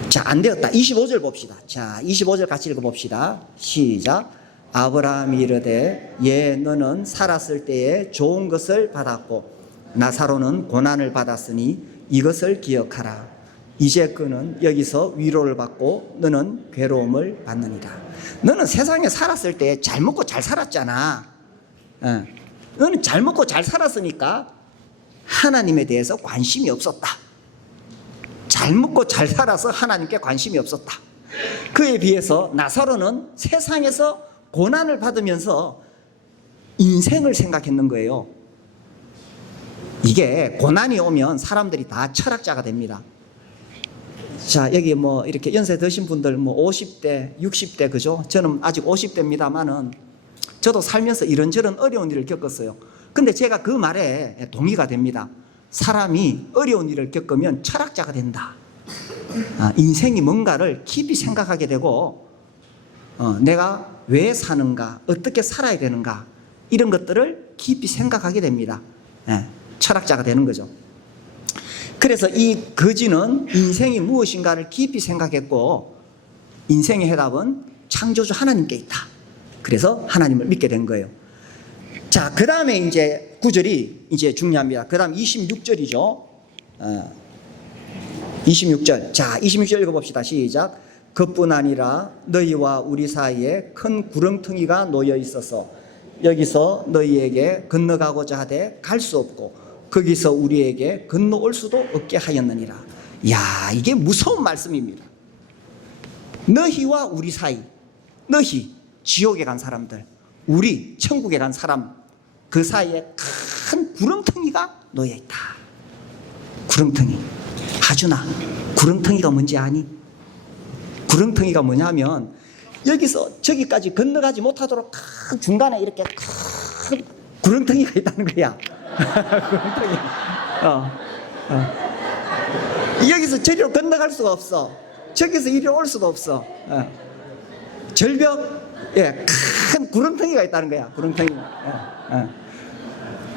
자, 안 되었다. 25절 봅시다. 자, 25절 같이 읽어봅시다. 시작. 아브라함이 이르되 예 너는 살았을 때에 좋은 것을 받았고 나사로는 고난을 받았으니 이것을 기억하라. 이제 그는 여기서 위로를 받고 너는 괴로움을 받느니라. 너는 세상에 살았을 때 잘 먹고 잘 살았잖아. 너는 잘 먹고 잘 살았으니까 하나님에 대해서 관심이 없었다. 잘 먹고 잘 살아서 하나님께 관심이 없었다. 그에 비해서 나사로는 세상에서 고난을 받으면서 인생을 생각했는 거예요. 이게 고난이 오면 사람들이 다 철학자가 됩니다. 자, 여기 뭐 이렇게 연세 드신 분들 뭐 50대, 60대 그죠? 저는 아직 50대입니다만은 저도 살면서 이런저런 어려운 일을 겪었어요. 근데 제가 그 말에 동의가 됩니다. 사람이 어려운 일을 겪으면 철학자가 된다. 인생이 뭔가를 깊이 생각하게 되고 내가 왜 사는가, 어떻게 살아야 되는가 이런 것들을 깊이 생각하게 됩니다. 철학자가 되는 거죠. 그래서 이 거지는 인생이 무엇인가를 깊이 생각했고 인생의 해답은 창조주 하나님께 있다. 그래서 하나님을 믿게 된 거예요. 자, 그 다음에 이제 9절이 이제 중요합니다. 그 다음 26절이죠. 26절. 자, 26절 읽어봅시다. 시작. 그뿐 아니라 너희와 우리 사이에 큰 구렁텅이가 놓여 있어서 여기서 너희에게 건너가고자 하되 갈 수 없고 거기서 우리에게 건너올 수도 없게 하였느니라. 이야, 이게 무서운 말씀입니다. 너희와 우리 사이, 너희 지옥에 간 사람들, 우리 천국에 간 사람, 그 사이에 큰 구렁텅이가 놓여 있다. 구렁텅이. 하준아, 구렁텅이가 뭔지 아니? 구렁텅이가 뭐냐면 여기서 저기까지 건너가지 못하도록 큰 중간에 이렇게 큰 구렁텅이가 있다는 거야. 구렁텅이. 여기서 저리로 건너갈 수가 없어. 저기서 이리로 올 수가 없어. 절벽, 큰 구렁텅이가 있다는 거야. 구렁텅이.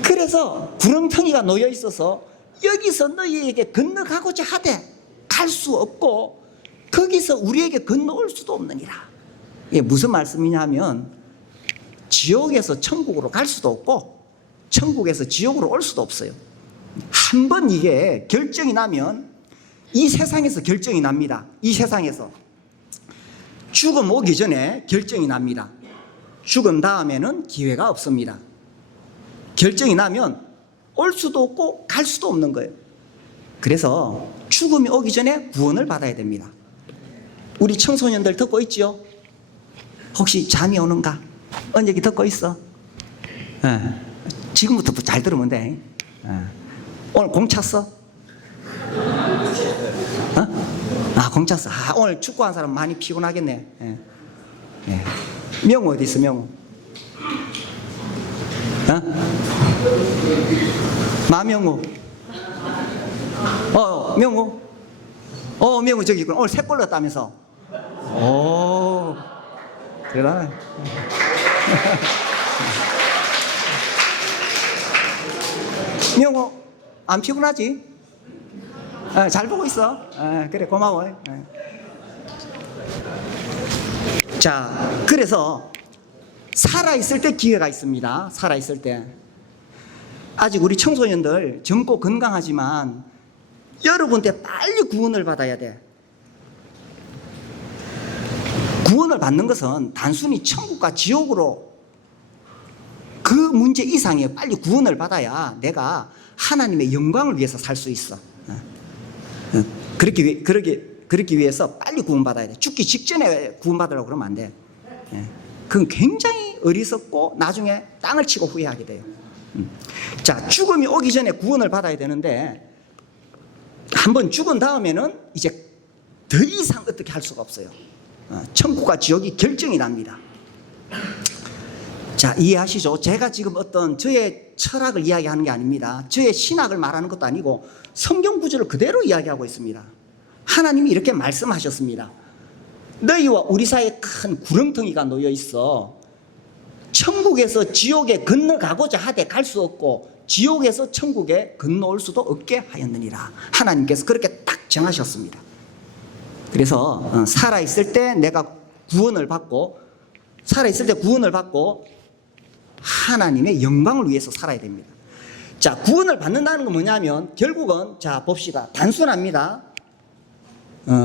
그래서 구렁텅이가 놓여 있어서 여기서 너희에게 건너가고자 하되 갈 수 없고 거기서 우리에게 건너올 수도 없느니라. 이게 무슨 말씀이냐면 지옥에서 천국으로 갈 수도 없고 천국에서 지옥으로 올 수도 없어요. 한번 이게 결정이 나면 이 세상에서 결정이 납니다. 이 세상에서 죽음 오기 전에 결정이 납니다. 죽음 다음에는 기회가 없습니다. 결정이 나면 올 수도 없고 갈 수도 없는 거예요. 그래서 죽음이 오기 전에 구원을 받아야 됩니다. 우리 청소년들 듣고 있지요? 혹시 잠이 오는가? 언제기 듣고 있어? 지금부터 잘 들으면 돼. 오늘 공 찼어? 공 찼어. 오늘 축구한 사람 많이 피곤하겠네. 명우 어디 있어, 명우? 마명우. 명우. 명우 저기 있구나. 오늘 3골 넣었다면서. 오, 대단해. 명호 안 피곤하지? 잘 보고 있어. 그래, 고마워. 자, 그래서 살아있을 때 기회가 있습니다. 살아있을 때. 아직 우리 청소년들 젊고 건강하지만 여러분한테 빨리 구원을 받아야 돼. 구원을 받는 것은 단순히 천국과 지옥으로 그 문제 이상에 빨리 구원을 받아야 내가 하나님의 영광을 위해서 살 수 있어. 그렇기 위해서 빨리 구원받아야 돼. 죽기 직전에 구원받으라고 그러면 안 돼. 그건 굉장히 어리석고 나중에 땅을 치고 후회하게 돼요. 자, 죽음이 오기 전에 구원을 받아야 되는데 한번 죽은 다음에는 이제 더 이상 어떻게 할 수가 없어요. 천국과 지옥이 결정이 납니다. 자, 이해하시죠? 제가 지금 어떤 저의 철학을 이야기하는 게 아닙니다. 저의 신학을 말하는 것도 아니고 성경 구절을 그대로 이야기하고 있습니다. 하나님이 이렇게 말씀하셨습니다. 너희와 우리 사이에 큰 구렁텅이가 놓여 있어. 천국에서 지옥에 건너가고자 하되 갈 수 없고 지옥에서 천국에 건너올 수도 없게 하였느니라. 하나님께서 그렇게 딱 정하셨습니다. 그래서 살아있을 때 내가 구원을 받고, 살아있을 때 구원을 받고 하나님의 영광을 위해서 살아야 됩니다. 자, 구원을 받는다는 건 뭐냐면 결국은, 자 봅시다. 단순합니다.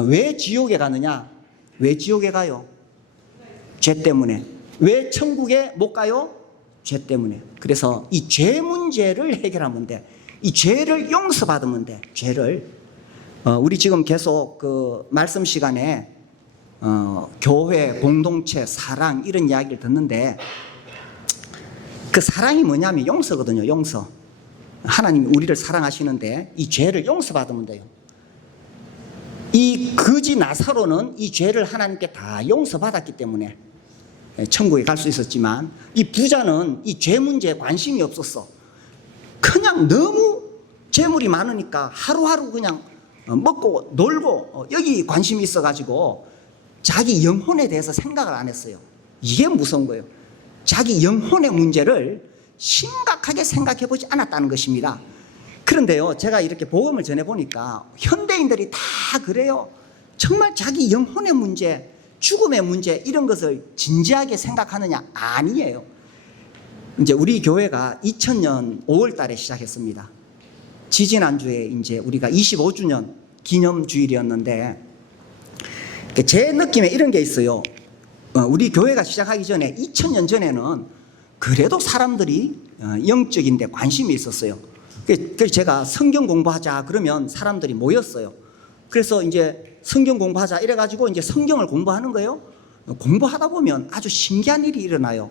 왜 지옥에 가느냐? 왜 지옥에 가요? 죄 때문에. 왜 천국에 못 가요? 죄 때문에. 그래서 이 죄 문제를 해결하면 돼. 이 죄를 용서받으면 돼. 죄를. 우리 지금 계속 그 말씀 시간에 교회, 공동체, 사랑 이런 이야기를 듣는데, 그 사랑이 뭐냐면 용서거든요. 용서. 하나님이 우리를 사랑하시는데 이 죄를 용서받으면 돼요. 이 거지 나사로는 이 죄를 하나님께 다 용서받았기 때문에 천국에 갈 수 있었지만, 이 부자는 이 죄 문제에 관심이 없었어. 그냥 너무 재물이 많으니까 하루하루 그냥 먹고 놀고 여기 관심이 있어가지고 자기 영혼에 대해서 생각을 안 했어요. 이게 무서운 거예요. 자기 영혼의 문제를 심각하게 생각해 보지 않았다는 것입니다. 그런데요, 제가 이렇게 복음을 전해보니까 현대인들이 다 그래요. 정말 자기 영혼의 문제, 죽음의 문제 이런 것을 진지하게 생각하느냐? 아니에요. 이제 우리 교회가 2000년 5월 달에 시작했습니다. 지지난주에 이제 우리가 25주년 기념주일이었는데, 제 느낌에 이런 게 있어요. 우리 교회가 시작하기 전에 2000년 전에는 그래도 사람들이 영적인 데 관심이 있었어요. 그래서 제가 성경 공부하자 그러면 사람들이 모였어요. 그래서 이제 성경 공부하자 이래가지고 이제 성경을 공부하는 거예요. 공부하다 보면 아주 신기한 일이 일어나요.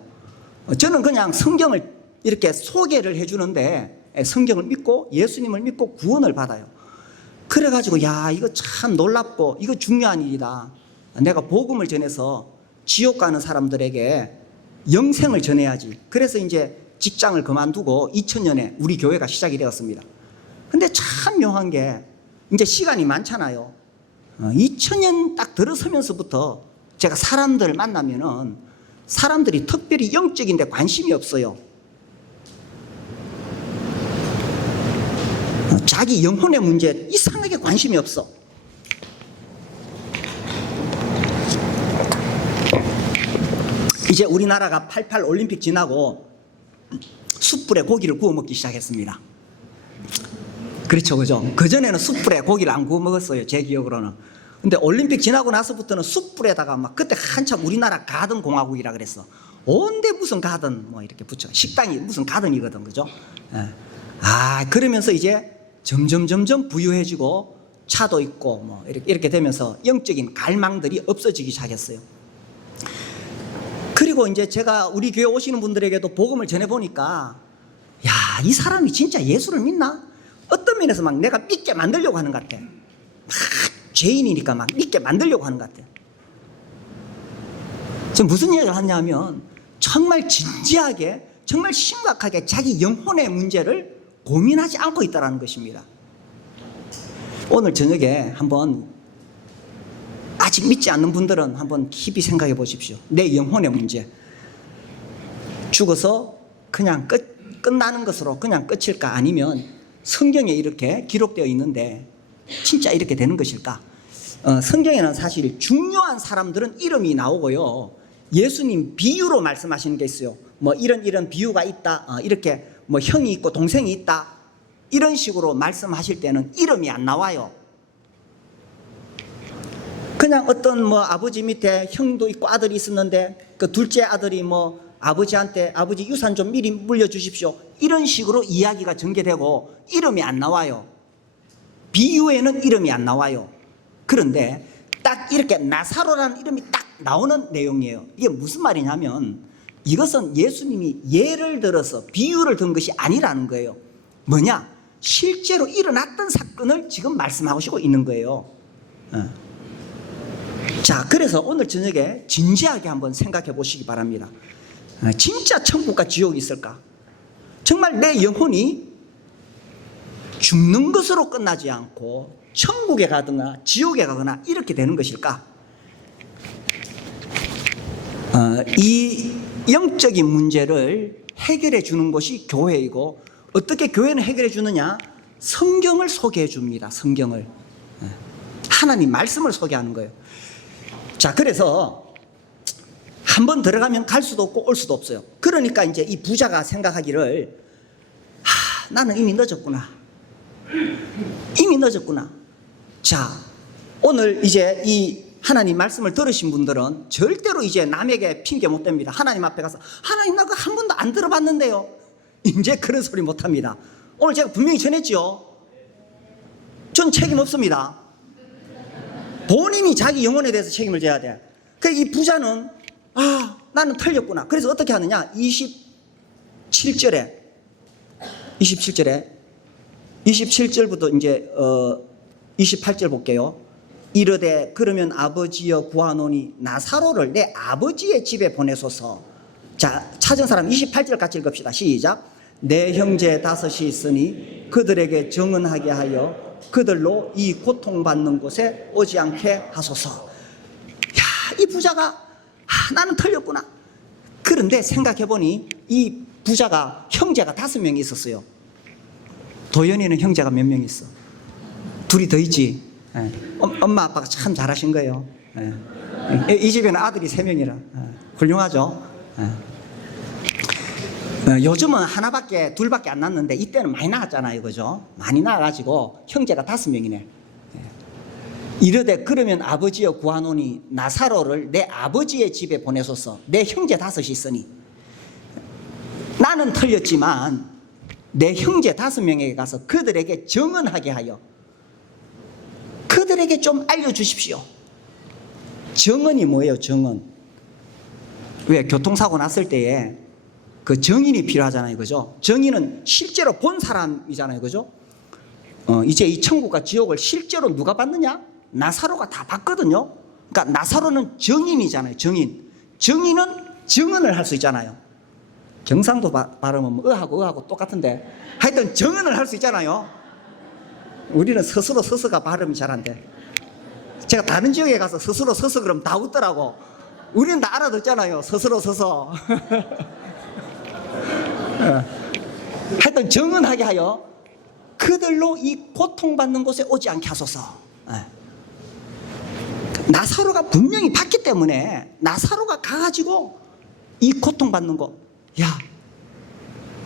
저는 그냥 성경을 이렇게 소개를 해주는데 성경을 믿고 예수님을 믿고 구원을 받아요. 그래가지고 야, 이거 참 놀랍고 이거 중요한 일이다. 내가 복음을 전해서 지옥 가는 사람들에게 영생을 전해야지. 그래서 이제 직장을 그만두고 2000년에 우리 교회가 시작이 되었습니다. 근데 참 묘한 게 이제 시간이 많잖아요. 2000년 딱 들어서면서부터 제가 사람들 만나면은 사람들이 특별히 영적인 데 관심이 없어요. 자기 영혼의 문제에 이상하게 관심이 없어. 이제 우리나라가 88 올림픽 지나고 숯불에 고기를 구워 먹기 시작했습니다. 그렇죠, 그죠? 그전에는 숯불에 고기를 안 구워 먹었어요, 제 기억으로는. 근데 올림픽 지나고 나서부터는 숯불에다가 막, 그때 한참 우리나라 가든 공화국이라 그랬어. 온데 무슨 가든 뭐 이렇게 붙여. 식당이 무슨 가든이거든, 그죠? 예. 그러면서 이제 점점 부유해지고 차도 있고 뭐 이렇게 되면서 영적인 갈망들이 없어지기 시작했어요. 그리고 이제 제가 우리 교회 오시는 분들에게도 복음을 전해보니까, 야, 이 사람이 진짜 예수를 믿나? 어떤 면에서 막 내가 믿게 만들려고 하는 것 같아. 막 죄인이니까 막 믿게 만들려고 하는 것 같아. 지금 무슨 얘기를 하냐면 정말 진지하게, 정말 심각하게 자기 영혼의 문제를 고민하지 않고 있다는 것입니다. 오늘 저녁에 한번 아직 믿지 않는 분들은 한번 깊이 생각해 보십시오. 내 영혼의 문제. 죽어서 그냥 끝나는 것으로 그냥 끝일까? 아니면 성경에 이렇게 기록되어 있는데 진짜 이렇게 되는 것일까? 성경에는 사실 중요한 사람들은 이름이 나오고요. 예수님 비유로 말씀하시는 게 있어요. 뭐 이런 비유가 있다. 이렇게 뭐 형이 있고 동생이 있다. 이런 식으로 말씀하실 때는 이름이 안 나와요. 그냥 어떤 뭐 아버지 밑에 형도 있고 아들이 있었는데 그 둘째 아들이 뭐 아버지한테 아버지 유산 좀 미리 물려주십시오. 이런 식으로 이야기가 전개되고 이름이 안 나와요. 비유에는 이름이 안 나와요. 그런데 딱 이렇게 나사로라는 이름이 딱 나오는 내용이에요. 이게 무슨 말이냐면 이것은 예수님이 예를 들어서 비유를 든 것이 아니라는 거예요. 뭐냐? 실제로 일어났던 사건을 지금 말씀하시고 있는 거예요. 자, 그래서 오늘 저녁에 진지하게 한번 생각해 보시기 바랍니다. 진짜 천국과 지옥이 있을까? 정말 내 영혼이 죽는 것으로 끝나지 않고 천국에 가거나 지옥에 가거나 이렇게 되는 것일까? 이 영적인 문제를 해결해 주는 것이 교회이고, 어떻게 교회는 해결해 주느냐? 성경을 소개해 줍니다. 성경을. 하나님 말씀을 소개하는 거예요. 자, 그래서 한번 들어가면 갈 수도 없고 올 수도 없어요. 그러니까 이제 이 부자가 생각하기를, 나는 이미 늦었구나. 이미 늦었구나. 자, 오늘 이제 이 하나님 말씀을 들으신 분들은 절대로 이제 남에게 핑계 못 댑니다. 하나님 앞에 가서, 하나님 나 그거 한 번도 안 들어봤는데요. 이제 그런 소리 못 합니다. 오늘 제가 분명히 전했죠. 전 책임 없습니다. 본인이 자기 영혼에 대해서 책임을 져야 돼. 그래서 이 부자는 나는 틀렸구나. 그래서 어떻게 하느냐? 27절부터 이제 28절 볼게요. 이르되 그러면 아버지여 구하노니 나사로를 내 아버지의 집에 보내소서. 자, 찾은 사람 28절 같이 읽읍시다. 시작. 내 형제 5이 있으니 그들에게 정언하게 하여 그들로 이 고통받는 곳에 오지 않게 하소서. 야, 이 부자가 나는 틀렸구나. 그런데 생각해보니 이 부자가 형제가 5명이 있었어요. 도연이는 형제가 몇 명 있어? 둘이 더 있지. 엄마 아빠가 참 잘하신 거예요. 이 집에는 아들이 3명이라 훌륭하죠. 요즘은 하나밖에 둘밖에 안 낳는데 이때는 많이 낳았잖아요. 그죠? 많이 낳아가지고 형제가 5명이네. 이르되 그러면 아버지여 구하노니 나사로를 내 아버지의 집에 보내소서. 내 형제 5이 있으니. 나는 틀렸지만 내 형제 5명에게 가서 그들에게 정언하게 하여 그들에게 좀 알려주십시오. 정언이 뭐예요? 정언. 왜 교통사고 났을 때에 그 정인이 필요하잖아요. 그죠? 정인은 실제로 본 사람이잖아요. 그죠? 이제 이 천국과 지옥을 실제로 누가 봤느냐? 나사로가 다 봤거든요. 그러니까 나사로는 정인이잖아요. 정인. 정인은 정언을 할 수 있잖아요. 경상도 발음은 뭐 하고 똑같은데 하여튼 정언을 할 수 있잖아요. 우리는 서서가 발음이 잘 안 돼. 제가 다른 지역에 가서 서서 그러면 다 웃더라고. 우리는 다 알아듣잖아요. 서서. 하여튼 정언하게 하여 그들로 이 고통받는 곳에 오지 않게 하소서. 나사로가 분명히 봤기 때문에 나사로가 가가지고 이 고통받는 곳, 야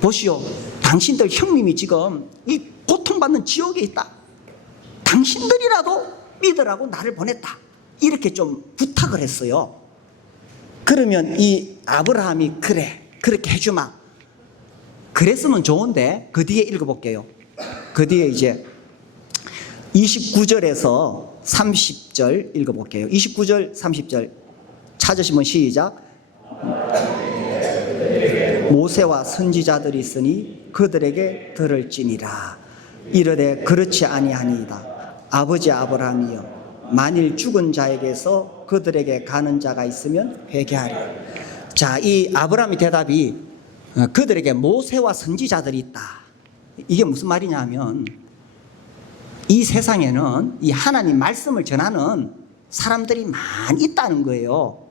보시오, 당신들 형님이 지금 이 고통받는 지옥에 있다. 당신들이라도 믿으라고 나를 보냈다. 이렇게 좀 부탁을 했어요. 그러면 이 아브라함이 그래 그렇게 해주마. 그랬으면 좋은데 그 뒤에 읽어볼게요. 그 뒤에 이제 29절에서 30절 읽어볼게요. 29절 30절 찾으시면 시작. 모세와 선지자들이 있으니 그들에게 들을지니라. 이르되 그렇지 아니하니이다. 아버지 아브라함이여 만일 죽은 자에게서 그들에게 가는 자가 있으면 회개하리. 자, 이 아브라함의 대답이 그들에게 모세와 선지자들이 있다. 이게 무슨 말이냐 하면 이 세상에는 이 하나님 말씀을 전하는 사람들이 많이 있다는 거예요.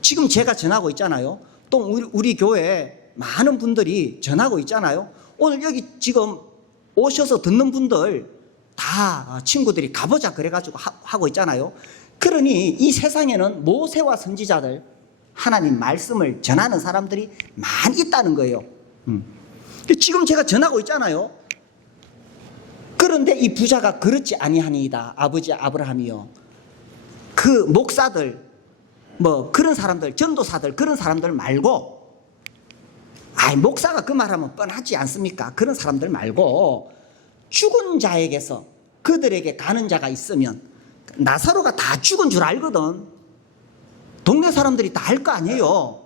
지금 제가 전하고 있잖아요. 또 우리 교회에 많은 분들이 전하고 있잖아요. 오늘 여기 지금 오셔서 듣는 분들 다 친구들이 가보자 그래가지고 하고 있잖아요. 그러니 이 세상에는 모세와 선지자들 하나님 말씀을 전하는 사람들이 많이 있다는 거예요. 지금 제가 전하고 있잖아요. 그런데 이 부자가 그렇지 아니하니이다. 아버지 아브라함이요. 그 목사들 뭐 그런 사람들, 전도사들 그런 사람들 말고, 목사가 그 말하면 뻔하지 않습니까? 그런 사람들 말고 죽은 자에게서 그들에게 가는 자가 있으면, 나사로가 다 죽은 줄 알거든. 동네 사람들이 다 알 거 아니에요.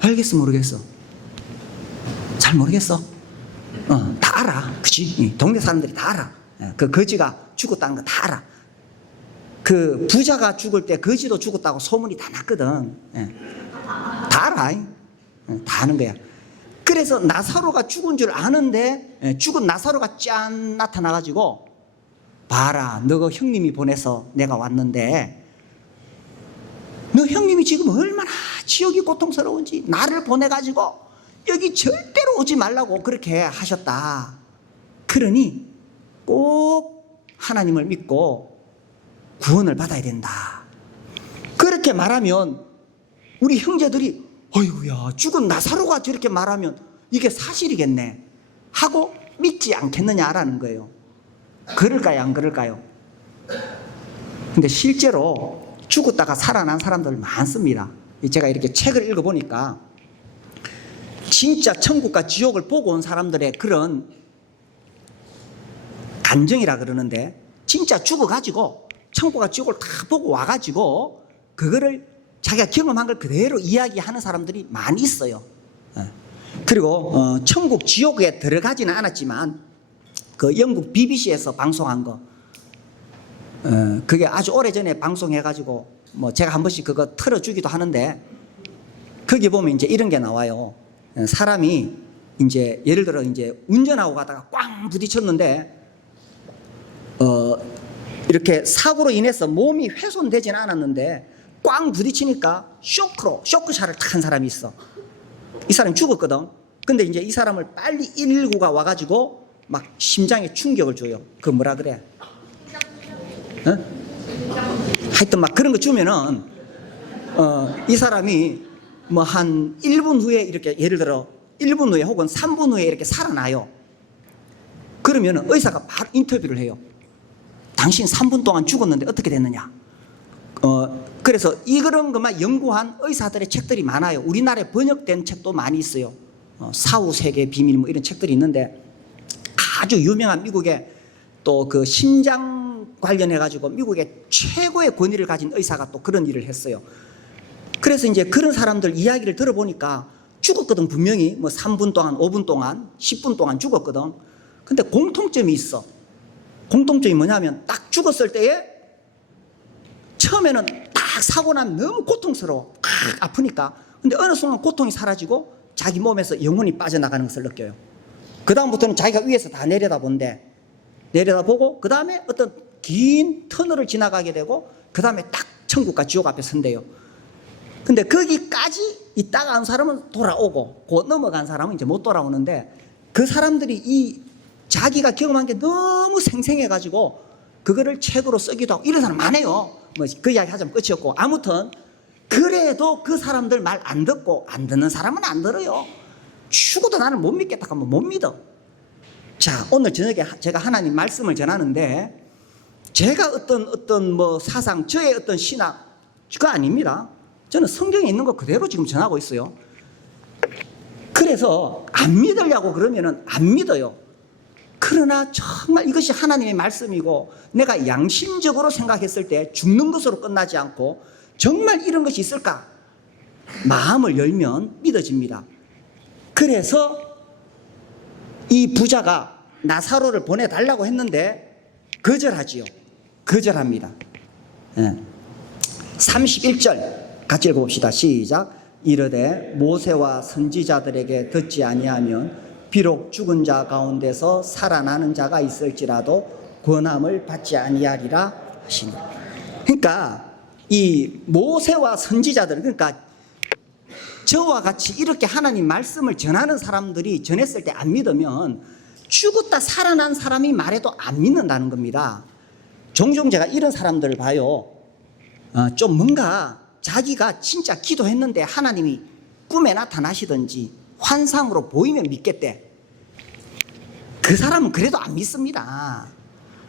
알겠어 모르겠어? 잘 모르겠어? 다 알아. 그치? 동네 사람들이 다 알아. 그 거지가 죽었다는 거 다 알아. 그 부자가 죽을 때 거지도 죽었다고 소문이 다 났거든. 다 알아. 다 아는 거야. 그래서 나사로가 죽은 줄 아는데 죽은 나사로가 짠 나타나가지고, 봐라 너가 형님이 보내서 내가 왔는데 너 형님이 지금 얼마나 지옥이 고통스러운지 나를 보내가지고 여기 절대로 오지 말라고 그렇게 하셨다. 그러니 꼭 하나님을 믿고 구원을 받아야 된다. 그렇게 말하면 우리 형제들이 어이구야 죽은 나사로가 저렇게 말하면 이게 사실이겠네 하고 믿지 않겠느냐라는 거예요. 그럴까요? 안 그럴까요? 근데 실제로 죽었다가 살아난 사람들 많습니다. 제가 이렇게 책을 읽어보니까 진짜 천국과 지옥을 보고 온 사람들의 그런 감정이라 그러는데, 진짜 죽어가지고 천국과 지옥을 다 보고 와가지고 그거를 자기가 경험한 걸 그대로 이야기하는 사람들이 많이 있어요. 그리고 천국 지옥에 들어가지는 않았지만 그 영국 BBC에서 방송한 거, 그게 아주 오래전에 방송해가지고 뭐 제가 한 번씩 그거 틀어주기도 하는데, 거기 보면 이제 이런 게 나와요. 사람이 이제 예를 들어 이제 운전하고 가다가 꽝 부딪혔는데 이렇게 사고로 인해서 몸이 훼손되지는 않았는데 꽝 부딪히니까 쇼크샷을 딱 한 사람이 있어. 이 사람이 죽었거든. 근데 이제 이 사람을 빨리 119가 와가지고 막 심장에 충격을 줘요. 그 뭐라 그래? 하여튼 막 그런 거 주면은 이 사람이 뭐 한 1분 후에 이렇게 예를 들어 1분 후에 혹은 3분 후에 이렇게 살아나요. 그러면 의사가 바로 인터뷰를 해요. 당신 3분 동안 죽었는데 어떻게 됐느냐? 그래서 이런 것만 연구한 의사들의 책들이 많아요. 우리나라에 번역된 책도 많이 있어요. 사후 세계 비밀 뭐 이런 책들이 있는데, 아주 유명한 미국의 또 그 심장 관련해 가지고 미국의 최고의 권위를 가진 의사가 또 그런 일을 했어요. 그래서 이제 그런 사람들 이야기를 들어보니까 죽었거든. 분명히 뭐 3분 동안, 5분 동안, 10분 동안 죽었거든. 근데 공통점이 있어. 공통점이 뭐냐면 딱 죽었을 때에 처음에는 딱 사고 나면 너무 고통스러워. 아프니까. 근데 어느 순간 고통이 사라지고 자기 몸에서 영혼이 빠져나가는 것을 느껴요. 그 다음부터는 자기가 위에서 다 내려다본대. 내려다보고 그 다음에 어떤 긴 터널을 지나가게 되고 그 다음에 딱 천국과 지옥 앞에 선대요. 근데 거기까지 있다가 온 사람은 돌아오고 곧 넘어간 사람은 이제 못 돌아오는데, 그 사람들이 이 자기가 경험한 게 너무 생생해가지고 그거를 책으로 쓰기도 하고 이런 사람 많아요. 뭐 그 이야기 하자면 끝이었고, 아무튼 그래도 그 사람들 말 안 듣고 안 듣는 사람은 안 들어요. 죽어도 나는 못 믿겠다 하면 못 믿어. 자, 오늘 저녁에 제가 하나님 말씀을 전하는데 제가 어떤 뭐 사상, 저의 어떤 신학 그거 아닙니다. 저는 성경에 있는 거 그대로 지금 전하고 있어요. 그래서 안 믿으려고 그러면은 안 믿어요. 그러나 정말 이것이 하나님의 말씀이고 내가 양심적으로 생각했을 때 죽는 것으로 끝나지 않고 정말 이런 것이 있을까? 마음을 열면 믿어집니다. 그래서 이 부자가 나사로를 보내달라고 했는데 거절하지요. 거절합니다. 31절 같이 읽어봅시다. 시작. 이르되 모세와 선지자들에게 듣지 아니하면 비록 죽은 자 가운데서 살아나는 자가 있을지라도 권함을 받지 아니하리라 하시니. 그러니까 이 모세와 선지자들, 그러니까 저와 같이 이렇게 하나님 말씀을 전하는 사람들이 전했을 때 안 믿으면 죽었다 살아난 사람이 말해도 안 믿는다는 겁니다. 종종 제가 이런 사람들을 봐요. 좀 뭔가 자기가 진짜 기도했는데 하나님이 꿈에 나타나시든지 환상으로 보이면 믿겠대. 그 사람은 그래도 안 믿습니다.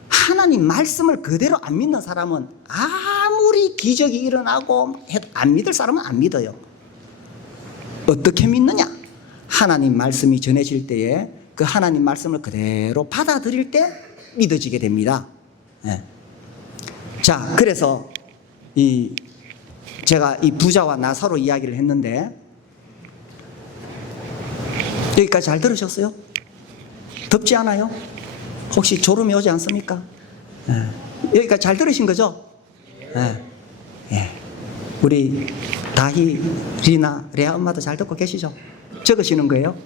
하나님 말씀을 그대로 안 믿는 사람은 아무리 기적이 일어나고 해도 안 믿을 사람은 안 믿어요. 어떻게 믿느냐? 하나님 말씀이 전해질 때에 그 하나님 말씀을 그대로 받아들일 때 믿어지게 됩니다. 자, 그래서 제가 이 부자와 나사로 이야기를 했는데 여기까지 잘 들으셨어요? 덥지 않아요? 혹시 졸음이 오지 않습니까? 여기까지 잘 들으신 거죠? 우리 다희, 리나, 레아 엄마도 잘 듣고 계시죠? 적으시는 거예요?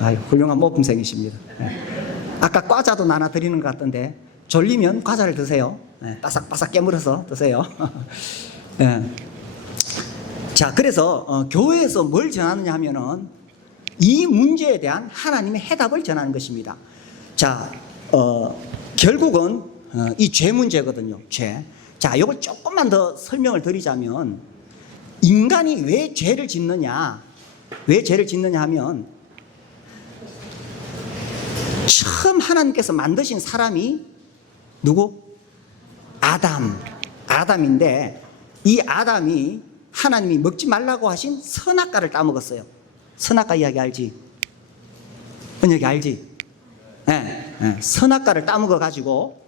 아유, 훌륭한 모범생이십니다. 아까 과자도 나눠 드리는 것 같던데 졸리면 과자를 드세요. 바삭바삭 깨물어서 드세요. 자, 그래서 교회에서 뭘 전하느냐 하면은 이 문제에 대한 하나님의 해답을 전하는 것입니다. 자, 결국은 이 죄 문제거든요. 죄. 자, 이걸 조금만 더 설명을 드리자면 인간이 왜 죄를 짓느냐? 왜 죄를 짓느냐 하면 처음 하나님께서 만드신 사람이 누구? 아담인데 이 아담이 하나님이 먹지 말라고 하신 선악과를 따먹었어요. 선악과 이야기 알지? 은혁이 알지? 네. 선악과를 따먹어 가지고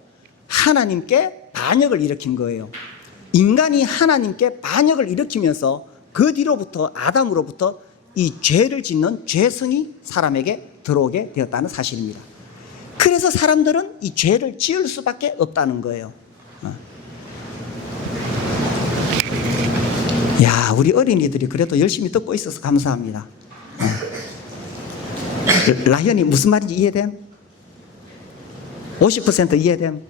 하나님께 반역을 일으킨 거예요. 인간이 하나님께 반역을 일으키면서 그 뒤로부터 아담으로부터 이 죄를 짓는 죄성이 사람에게 들어오게 되었다는 사실입니다. 그래서 사람들은 이 죄를 지을 수밖에 없다는 거예요. 야, 우리 어린이들이 그래도 열심히 듣고 있어서 감사합니다. 라현이 무슨 말인지 이해됨? 50% 이해됨?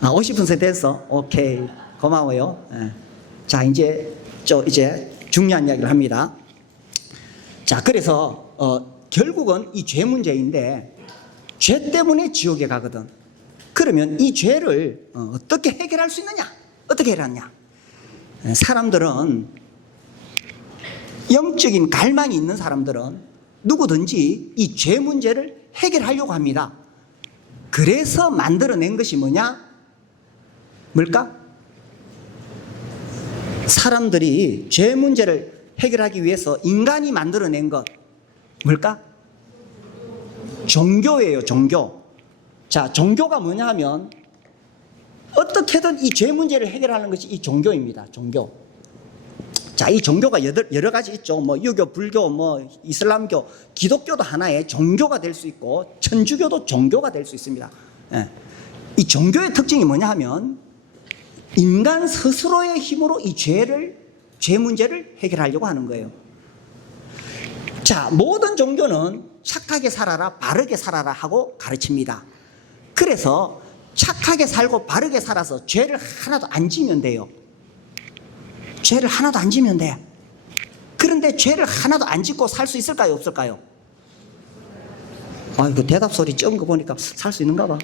50% 됐어? 오케이. 고마워요. 자, 이제 중요한 이야기를 합니다. 자, 그래서 결국은 이 죄 문제인데 죄 때문에 지옥에 가거든. 그러면 이 죄를 어떻게 해결할 수 있느냐? 어떻게 해결하느냐? 사람들은 영적인 갈망이 있는 사람들은 누구든지 이 죄 문제를 해결하려고 합니다. 그래서 만들어낸 것이 뭐냐? 뭘까? 사람들이 죄 문제를 해결하기 위해서 인간이 만들어낸 것 뭘까? 종교예요. 종교. 자, 종교가 뭐냐 하면 어떻게든 이 죄 문제를 해결하는 것이 이 종교입니다. 종교. 자, 이 종교가 여러 가지 있죠. 뭐 유교, 불교, 뭐 이슬람교, 기독교도 하나의 종교가 될 수 있고 천주교도 종교가 될 수 있습니다. 이 종교의 특징이 뭐냐 하면 인간 스스로의 힘으로 이 죄 문제를 해결하려고 하는 거예요. 자, 모든 종교는 착하게 살아라, 바르게 살아라 하고 가르칩니다. 그래서 착하게 살고 바르게 살아서 죄를 하나도 안 지면 돼요. 죄를 하나도 안 지면 돼. 그런데 죄를 하나도 안 짓고 살 수 있을까요? 없을까요? 아이고, 대답 소리 적은 거 보니까 살 수 있는가 봐.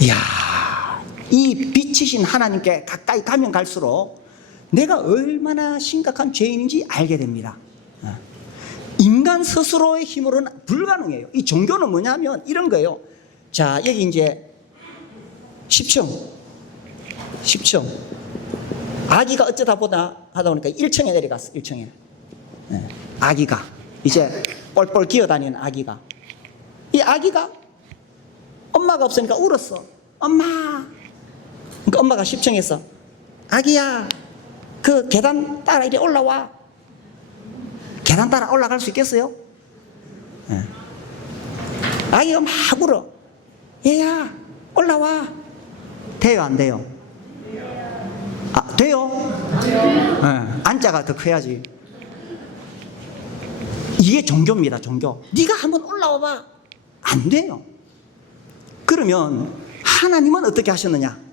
이야, 이 빛이신 하나님께 가까이 가면 갈수록 내가 얼마나 심각한 죄인인지 알게 됩니다. 인간 스스로의 힘으로는 불가능해요. 이 종교는 뭐냐면 이런 거예요. 자, 여기 이제 10층. 아기가 어쩌다 보다 하다 보니까 1층에 내려갔어. 1층에. 아기가 이제 뻘뻘 기어다니는 아기가. 이 아기가 엄마가 없으니까 울었어. 엄마. 그러니까 엄마가 10층에서 아기야, 그 계단 따라 이리 올라와. 계단 따라 올라갈 수 있겠어요? 아기가 막 울어. 얘야, 올라와. 돼요, 안 돼요? 아, 돼요? 안자가 더 커야지. 이게 종교입니다, 종교. 네가 한번 올라와봐. 안 돼요. 그러면 하나님은 어떻게 하셨느냐?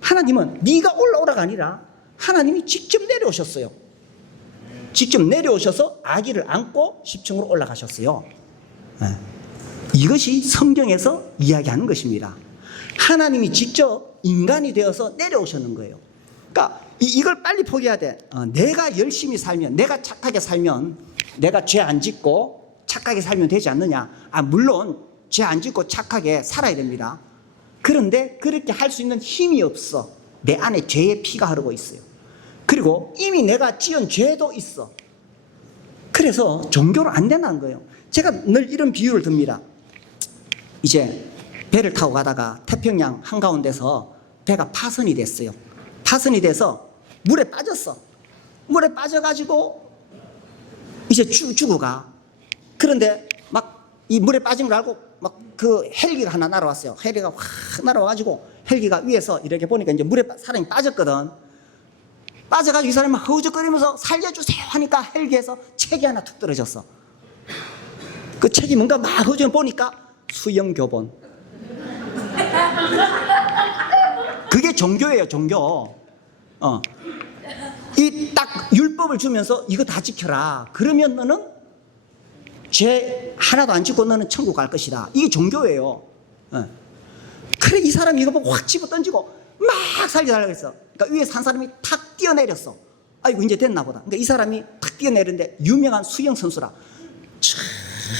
하나님은 네가 올라오라가 아니라 하나님이 직접 내려오셨어요. 직접 내려오셔서 아기를 안고 10층으로 올라가셨어요. 이것이 성경에서 이야기하는 것입니다. 하나님이 직접 인간이 되어서 내려오셨는 거예요. 그러니까 이걸 빨리 포기해야 돼. 내가 열심히 살면, 내가 착하게 살면, 내가 죄 안 짓고 착하게 살면 되지 않느냐? 물론 죄 안 짓고 착하게 살아야 됩니다. 그런데 그렇게 할 수 있는 힘이 없어. 내 안에 죄의 피가 흐르고 있어요. 그리고 이미 내가 지은 죄도 있어. 그래서 종교로 안 된다는 거예요. 제가 늘 이런 비유를 듭니다. 이제 배를 타고 가다가 태평양 한가운데서 배가 파손이 됐어요. 파손이 돼서 물에 빠졌어. 물에 빠져가지고 이제 죽어가. 그런데 막 이 물에 빠진 걸 알고 막 그 헬기가 하나 날아왔어요. 헬기가 확 날아와가지고 헬기가 위에서 이렇게 보니까 이제 물에 사람이 빠졌거든. 빠져가지고 이 사람이 허우적거리면서 살려주세요 하니까 헬기에서 책이 하나 툭 떨어졌어. 그 책이 뭔가 막 허우적 보니까 수영교본. 그게 종교예요, 종교. 이 딱 율법을 주면서 이거 다 지켜라. 그러면 너는 죄 하나도 안 짓고 너는 천국 갈 것이다. 이게 종교예요. 그래 이 사람이 이거 보고 확 집어 던지고 막 살려달라고 했어. 그러니까 위에서 한 사람이 탁 뛰어내렸어. 아이고 이제 됐나 보다. 그러니까 이 사람이 탁 뛰어내렸는데 유명한 수영 선수라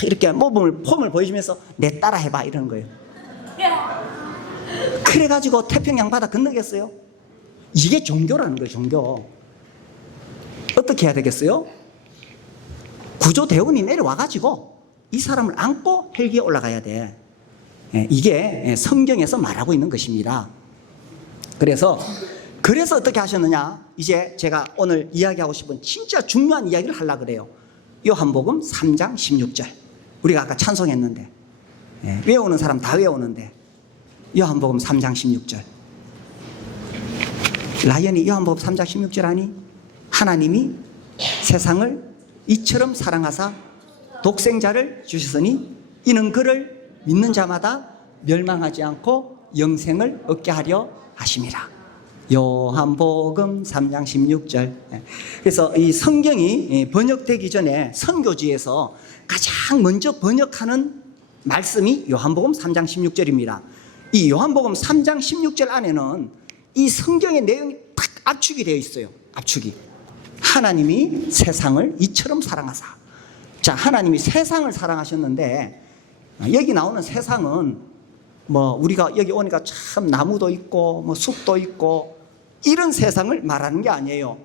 이렇게 폼을 보여주면서 내 따라 해봐 이러는 거예요. 그래가지고 태평양 바다 건너겠어요. 이게 종교라는 거예요. 종교. 어떻게 해야 되겠어요? 구조대원이 내려와가지고 이 사람을 안고 헬기에 올라가야 돼. 이게 성경에서 말하고 있는 것입니다. 그래서 어떻게 하셨느냐? 이제 제가 오늘 이야기하고 싶은 진짜 중요한 이야기를 하려고 그래요. 요한복음 3장 16절. 우리가 아까 찬송했는데 외우는 사람 다 외우는데 요한복음 3장 16절. 라이언이 요한복음 3장 16절 아니? 하나님이 세상을 이처럼 사랑하사 독생자를 주셨으니 이는 그를 믿는 자마다 멸망하지 않고 영생을 얻게 하려 하심이라. 요한복음 3장 16절. 그래서 이 성경이 번역되기 전에 선교지에서 가장 먼저 번역하는 말씀이 요한복음 3장 16절입니다. 이 요한복음 3장 16절 안에는 이 성경의 내용이 딱 압축이 되어 있어요. 압축이. 하나님이 세상을 이처럼 사랑하사. 자, 하나님이 세상을 사랑하셨는데 여기 나오는 세상은 우리가 여기 오니까 참 나무도 있고 숲도 있고 이런 세상을 말하는 게 아니에요.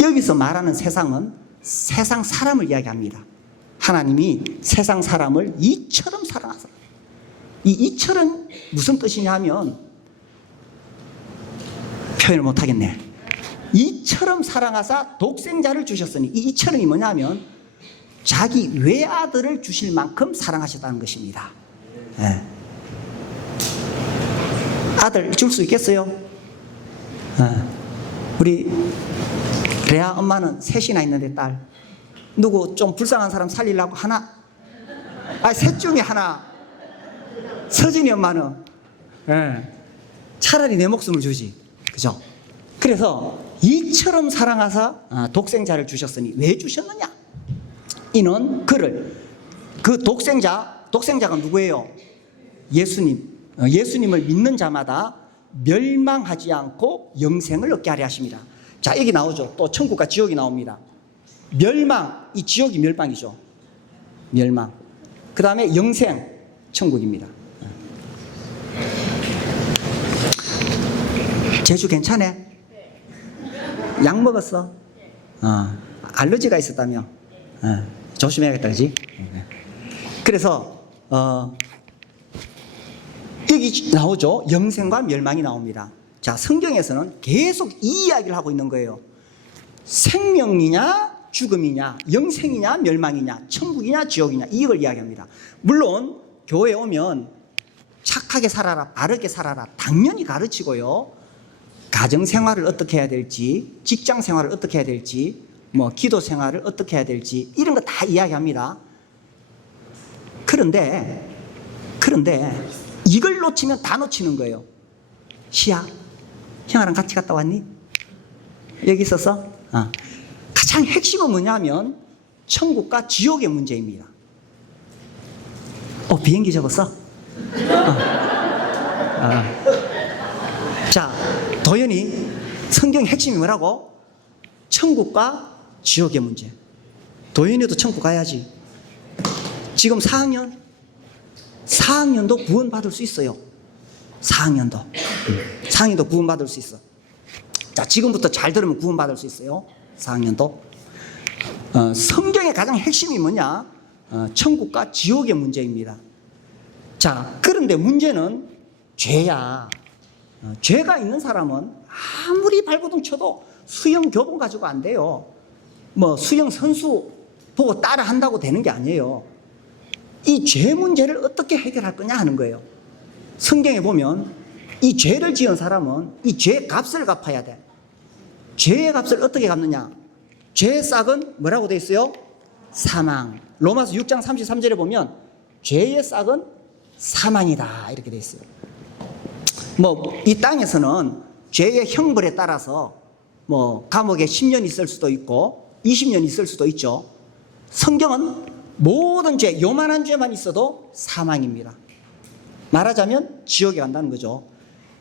여기서 말하는 세상은 세상 사람을 이야기합니다. 하나님이 세상 사람을 이처럼 사랑하사. 이 이처럼 무슨 뜻이냐 하면 표현을 못하겠네. 이처럼 사랑하사 독생자를 주셨으니 이 이처럼이 뭐냐면 자기 외아들을 주실 만큼 사랑하셨다는 것입니다. 아들 줄 수 있겠어요? 우리 레아 엄마는 셋이나 있는데 딸 누구 좀 불쌍한 사람 살리려고 하나? 셋 중에 하나. 서진이 엄마는 차라리 내 목숨을 주지. 그죠? 그래서 이처럼 사랑하사 독생자를 주셨으니 왜 주셨느냐? 이는 그 독생자가 누구예요? 예수님을 믿는 자마다 멸망하지 않고 영생을 얻게 하려 하십니다. 자, 여기 나오죠. 또 천국과 지옥이 나옵니다. 멸망, 이 지옥이 멸망이죠. 멸망. 그 다음에 영생, 천국입니다. 제주 괜찮아? 약 먹었어? 알러지가 있었다며? 조심해야겠다, 그지? 그래서 여기 나오죠. 영생과 멸망이 나옵니다. 자, 성경에서는 계속 이 이야기를 하고 있는 거예요. 생명이냐 죽음이냐, 영생이냐 멸망이냐, 천국이냐 지옥이냐, 이걸 이야기합니다. 물론 교회에 오면 착하게 살아라, 바르게 살아라 당연히 가르치고요. 가정생활을 어떻게 해야 될지, 직장생활을 어떻게 해야 될지, 기도생활을 어떻게 해야 될지 이런 거 다 이야기합니다. 그런데 이걸 놓치면 다 놓치는 거예요. 시야, 형아랑 같이 갔다 왔니? 여기 있었어? 가장 핵심은 뭐냐면 천국과 지옥의 문제입니다. 비행기 적었어? 자, 도연이 성경 핵심이 뭐라고? 천국과 지옥의 문제. 도연이도 천국 가야지. 지금 4학년도 구원받을 수 있어요. 4학년도 구원받을 수 있어. 자, 지금부터 잘 들으면 구원받을 수 있어요. 4학년도. 성경의 가장 핵심이 뭐냐? 천국과 지옥의 문제입니다. 자, 그런데 문제는 죄야. 죄가 있는 사람은 아무리 발버둥 쳐도 수영 교본 가지고 안 돼요. 수영 선수 보고 따라 한다고 되는 게 아니에요. 이 죄 문제를 어떻게 해결할 거냐 하는 거예요. 성경에 보면 이 죄를 지은 사람은 이 죄 값을 갚아야 돼. 죄의 값을 어떻게 갚느냐? 죄의 싹은 뭐라고 되어 있어요? 사망. 로마서 6장 33절에 보면 죄의 싹은 사망이다 이렇게 되어 있어요. 이 땅에서는 죄의 형벌에 따라서 감옥에 10년 있을 수도 있고 20년 있을 수도 있죠. 성경은 모든 죄, 요만한 죄만 있어도 사망입니다. 말하자면 지옥에 간다는 거죠.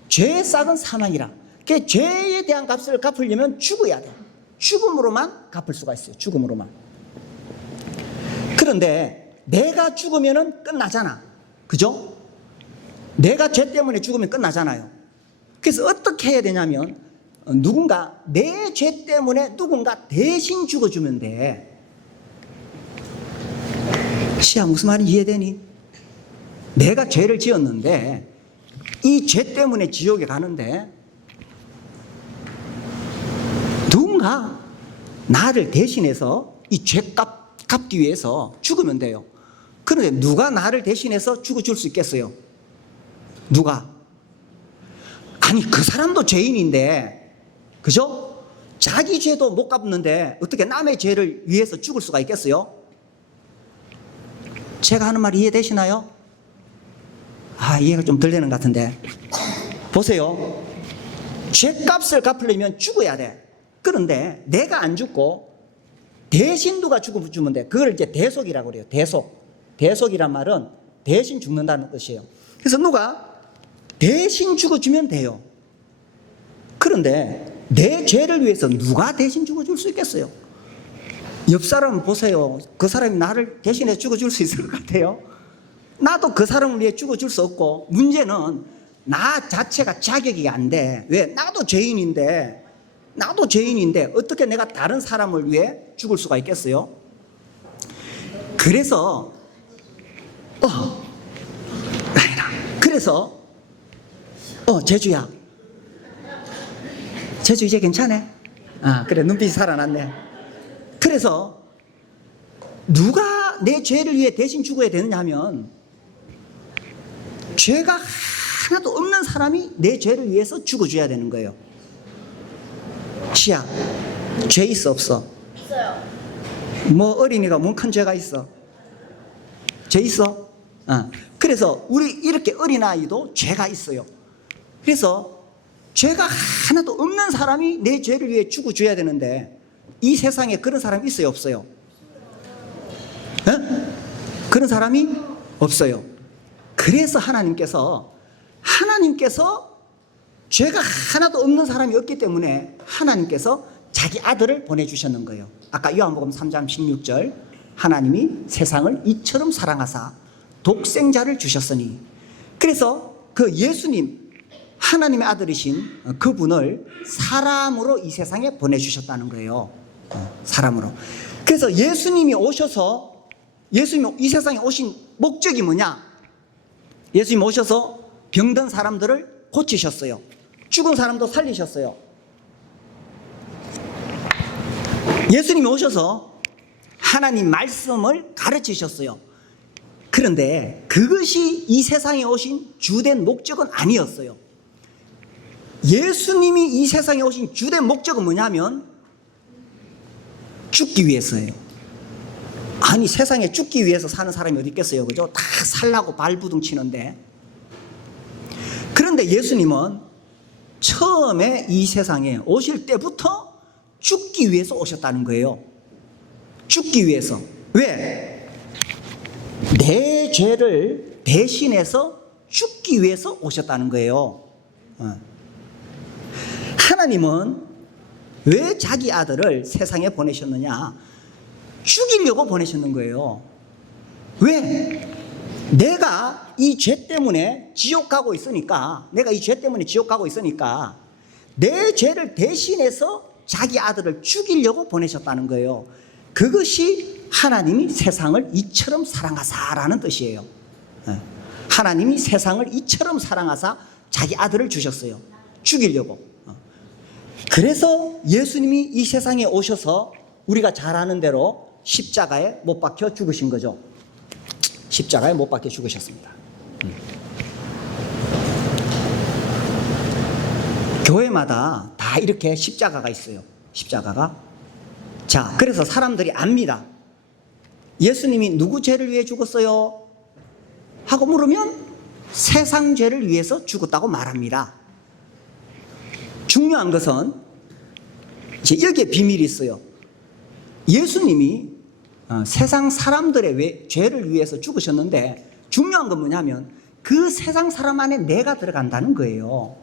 죄의 싹은 사망이라. 그 죄에 대한 값을 갚으려면 죽어야 돼. 죽음으로만 갚을 수가 있어요. 죽음으로만. 그런데 내가 죽으면 끝나잖아. 그죠? 내가 죄 때문에 죽으면 끝나잖아요. 그래서 어떻게 해야 되냐면 누군가 내 죄 때문에 누군가 대신 죽어주면 돼. 시야 무슨 말인지 이해되니? 내가 죄를 지었는데 이 죄 때문에 지옥에 가는데 누군가 나를 대신해서 이 죄값 갚기 위해서 죽으면 돼요. 그런데 누가 나를 대신해서 죽어줄 수 있겠어요? 누가? 아니 그 사람도 죄인인데, 그죠? 자기 죄도 못 갚는데 어떻게 남의 죄를 위해서 죽을 수가 있겠어요? 제가 하는 말 이해되시나요? 이해가 좀 덜 되는 것 같은데. 보세요. 죄값을 갚으려면 죽어야 돼. 그런데 내가 안 죽고 대신 누가 죽어주면 돼. 그걸 이제 대속이라고 그래요. 대속이란 말은 대신 죽는다는 뜻이에요. 그래서 누가 대신 죽어주면 돼요. 그런데 내 죄를 위해서 누가 대신 죽어줄 수 있겠어요? 옆 사람 보세요. 그 사람이 나를 대신해 죽어줄 수 있을 것 같아요? 나도 그 사람을 위해 죽어줄 수 없고, 문제는 나 자체가 자격이 안 돼. 왜? 나도 죄인인데 어떻게 내가 다른 사람을 위해 죽을 수가 있겠어요? 그래서 제주야, 제주 이제 괜찮아? 그래, 눈빛이 살아났네. 그래서 누가 내 죄를 위해 대신 죽어야 되느냐 하면, 죄가 하나도 없는 사람이 내 죄를 위해서 죽어줘야 되는 거예요. 시야, 죄 있어 없어? 있어요. 뭐 어린이가 뭔 큰 죄가 있어? 죄 있어? 그래서 우리 이렇게 어린아이도 죄가 있어요. 그래서 죄가 하나도 없는 사람이 내 죄를 위해 죽어줘야 되는데, 이 세상에 그런 사람이 있어요 없어요? 그런 사람이 없어요. 그래서 하나님께서 죄가 하나도 없는 사람이 없기 때문에 하나님께서 자기 아들을 보내주셨는 거예요. 아까 요한복음 3장 16절, 하나님이 세상을 이처럼 사랑하사 독생자를 주셨으니. 그래서 그 예수님, 하나님의 아들이신 그분을 사람으로 이 세상에 보내주셨다는 거예요. 사람으로. 그래서 예수님이 이 세상에 오신 목적이 뭐냐? 예수님 오셔서 병든 사람들을 고치셨어요. 죽은 사람도 살리셨어요. 예수님이 오셔서 하나님 말씀을 가르치셨어요. 그런데 그것이 이 세상에 오신 주된 목적은 아니었어요. 예수님이 이 세상에 오신 주된 목적은 뭐냐면 죽기 위해서예요. 아니 세상에 죽기 위해서 사는 사람이 어디 있겠어요, 그죠? 다 살라고 발부둥 치는데. 그런데 예수님은 처음에 이 세상에 오실 때부터 죽기 위해서 오셨다는 거예요. 죽기 위해서. 왜? 내 죄를 대신해서 죽기 위해서 오셨다는 거예요. 하나님은 왜 자기 아들을 세상에 보내셨느냐? 죽이려고 보내셨는 거예요. 왜? 내가 이 죄 때문에 지옥 가고 있으니까, 내 죄를 대신해서 자기 아들을 죽이려고 보내셨다는 거예요. 그것이 하나님이 세상을 이처럼 사랑하사라는 뜻이에요. 하나님이 세상을 이처럼 사랑하사 자기 아들을 주셨어요. 죽이려고. 그래서 예수님이 이 세상에 오셔서 우리가 잘 아는 대로 십자가에 못 박혀 죽으신 거죠. 십자가에 못 박혀 죽으셨습니다. 교회마다 다 이렇게 십자가가 있어요. 십자가가. 자, 그래서 사람들이 압니다. 예수님이 누구 죄를 위해 죽었어요? 하고 물으면 세상 죄를 위해서 죽었다고 말합니다. 중요한 것은 여기에 비밀이 있어요. 예수님이 세상 사람들의 죄를 위해서 죽으셨는데 중요한 건 뭐냐면 그 세상 사람 안에 내가 들어간다는 거예요.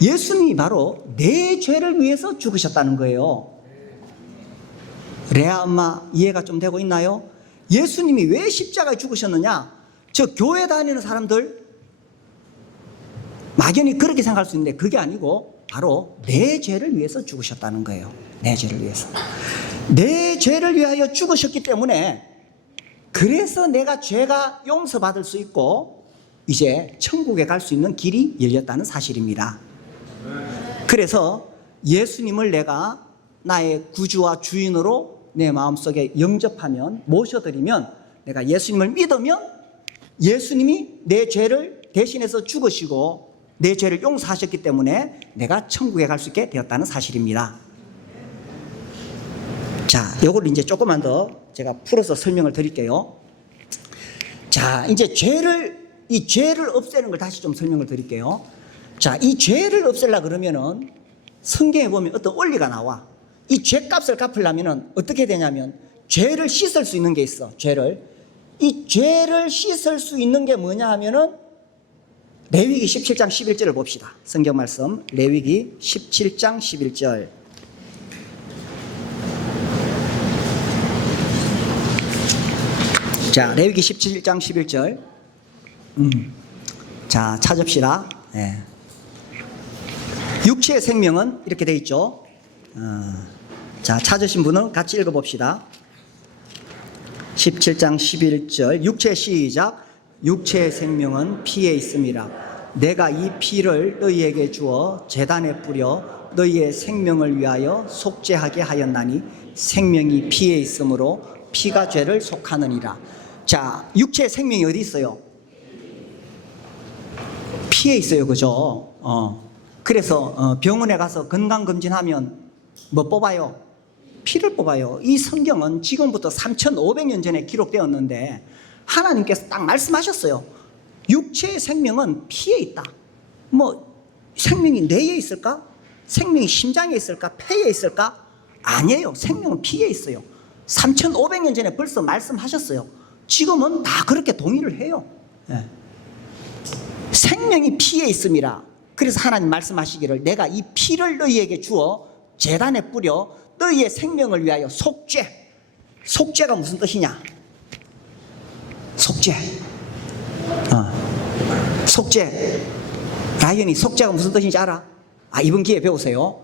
예수님이 바로 내 죄를 위해서 죽으셨다는 거예요. 레아 엄마 이해가 좀 되고 있나요? 예수님이 왜 십자가에 죽으셨느냐? 저 교회 다니는 사람들 막연히 그렇게 생각할 수 있는데 그게 아니고 바로 내 죄를 위해서 죽으셨다는 거예요. 내 죄를 위해서. 내 죄를 위하여 죽으셨기 때문에 그래서 내가 죄가 용서받을 수 있고 이제 천국에 갈 수 있는 길이 열렸다는 사실입니다. 그래서 예수님을 내가 나의 구주와 주인으로 내 마음속에 영접하면 모셔드리면 내가 예수님을 믿으면 예수님이 내 죄를 대신해서 죽으시고 내 죄를 용서하셨기 때문에 내가 천국에 갈 수 있게 되었다는 사실입니다. 자, 요걸 이제 조금만 더 제가 풀어서 설명을 드릴게요. 자, 이제 이 죄를 없애는 걸 다시 좀 설명을 드릴게요. 자, 이 죄를 없애려고 그러면은 성경에 보면 어떤 원리가 나와. 이 죄값을 갚으려면은 어떻게 되냐면 죄를 씻을 수 있는 게 있어. 이 죄를 씻을 수 있는 게 뭐냐 하면은 레위기 17장 11절을 봅시다. 성경 말씀 레위기 17장 11절. 자, 레위기 17장 11절. 자, 찾읍시다. 네. 육체의 생명은 이렇게 돼 있죠. 자, 찾으신 분은 같이 읽어봅시다. 17장 11절. 육체 시작. 육체의 생명은 피에 있음이라. 내가 이 피를 너희에게 주어 제단에 뿌려 너희의 생명을 위하여 속죄하게 하였나니 생명이 피에 있으므로 피가 죄를 속하느니라. 자, 육체의 생명이 어디 있어요? 피에 있어요. 그죠? 그래서 병원에 가서 건강검진하면 뭐 뽑아요? 피를 뽑아요. 이 성경은 지금부터 3,500년 전에 기록되었는데 하나님께서 딱 말씀하셨어요. 육체의 생명은 피에 있다. 뭐 생명이 뇌에 있을까? 생명이 심장에 있을까? 폐에 있을까? 아니에요. 생명은 피에 있어요. 3,500년 전에 벌써 말씀하셨어요. 지금은 다 그렇게 동의를 해요. 네. 생명이 피에 있음이라. 그래서 하나님 말씀하시기를 내가 이 피를 너희에게 주어 제단에 뿌려 너희의 생명을 위하여 속죄. 속죄가 무슨 뜻이냐? 속죄. 속죄. 라이언이 속죄가 무슨 뜻인지 알아? 이번 기회에 배우세요.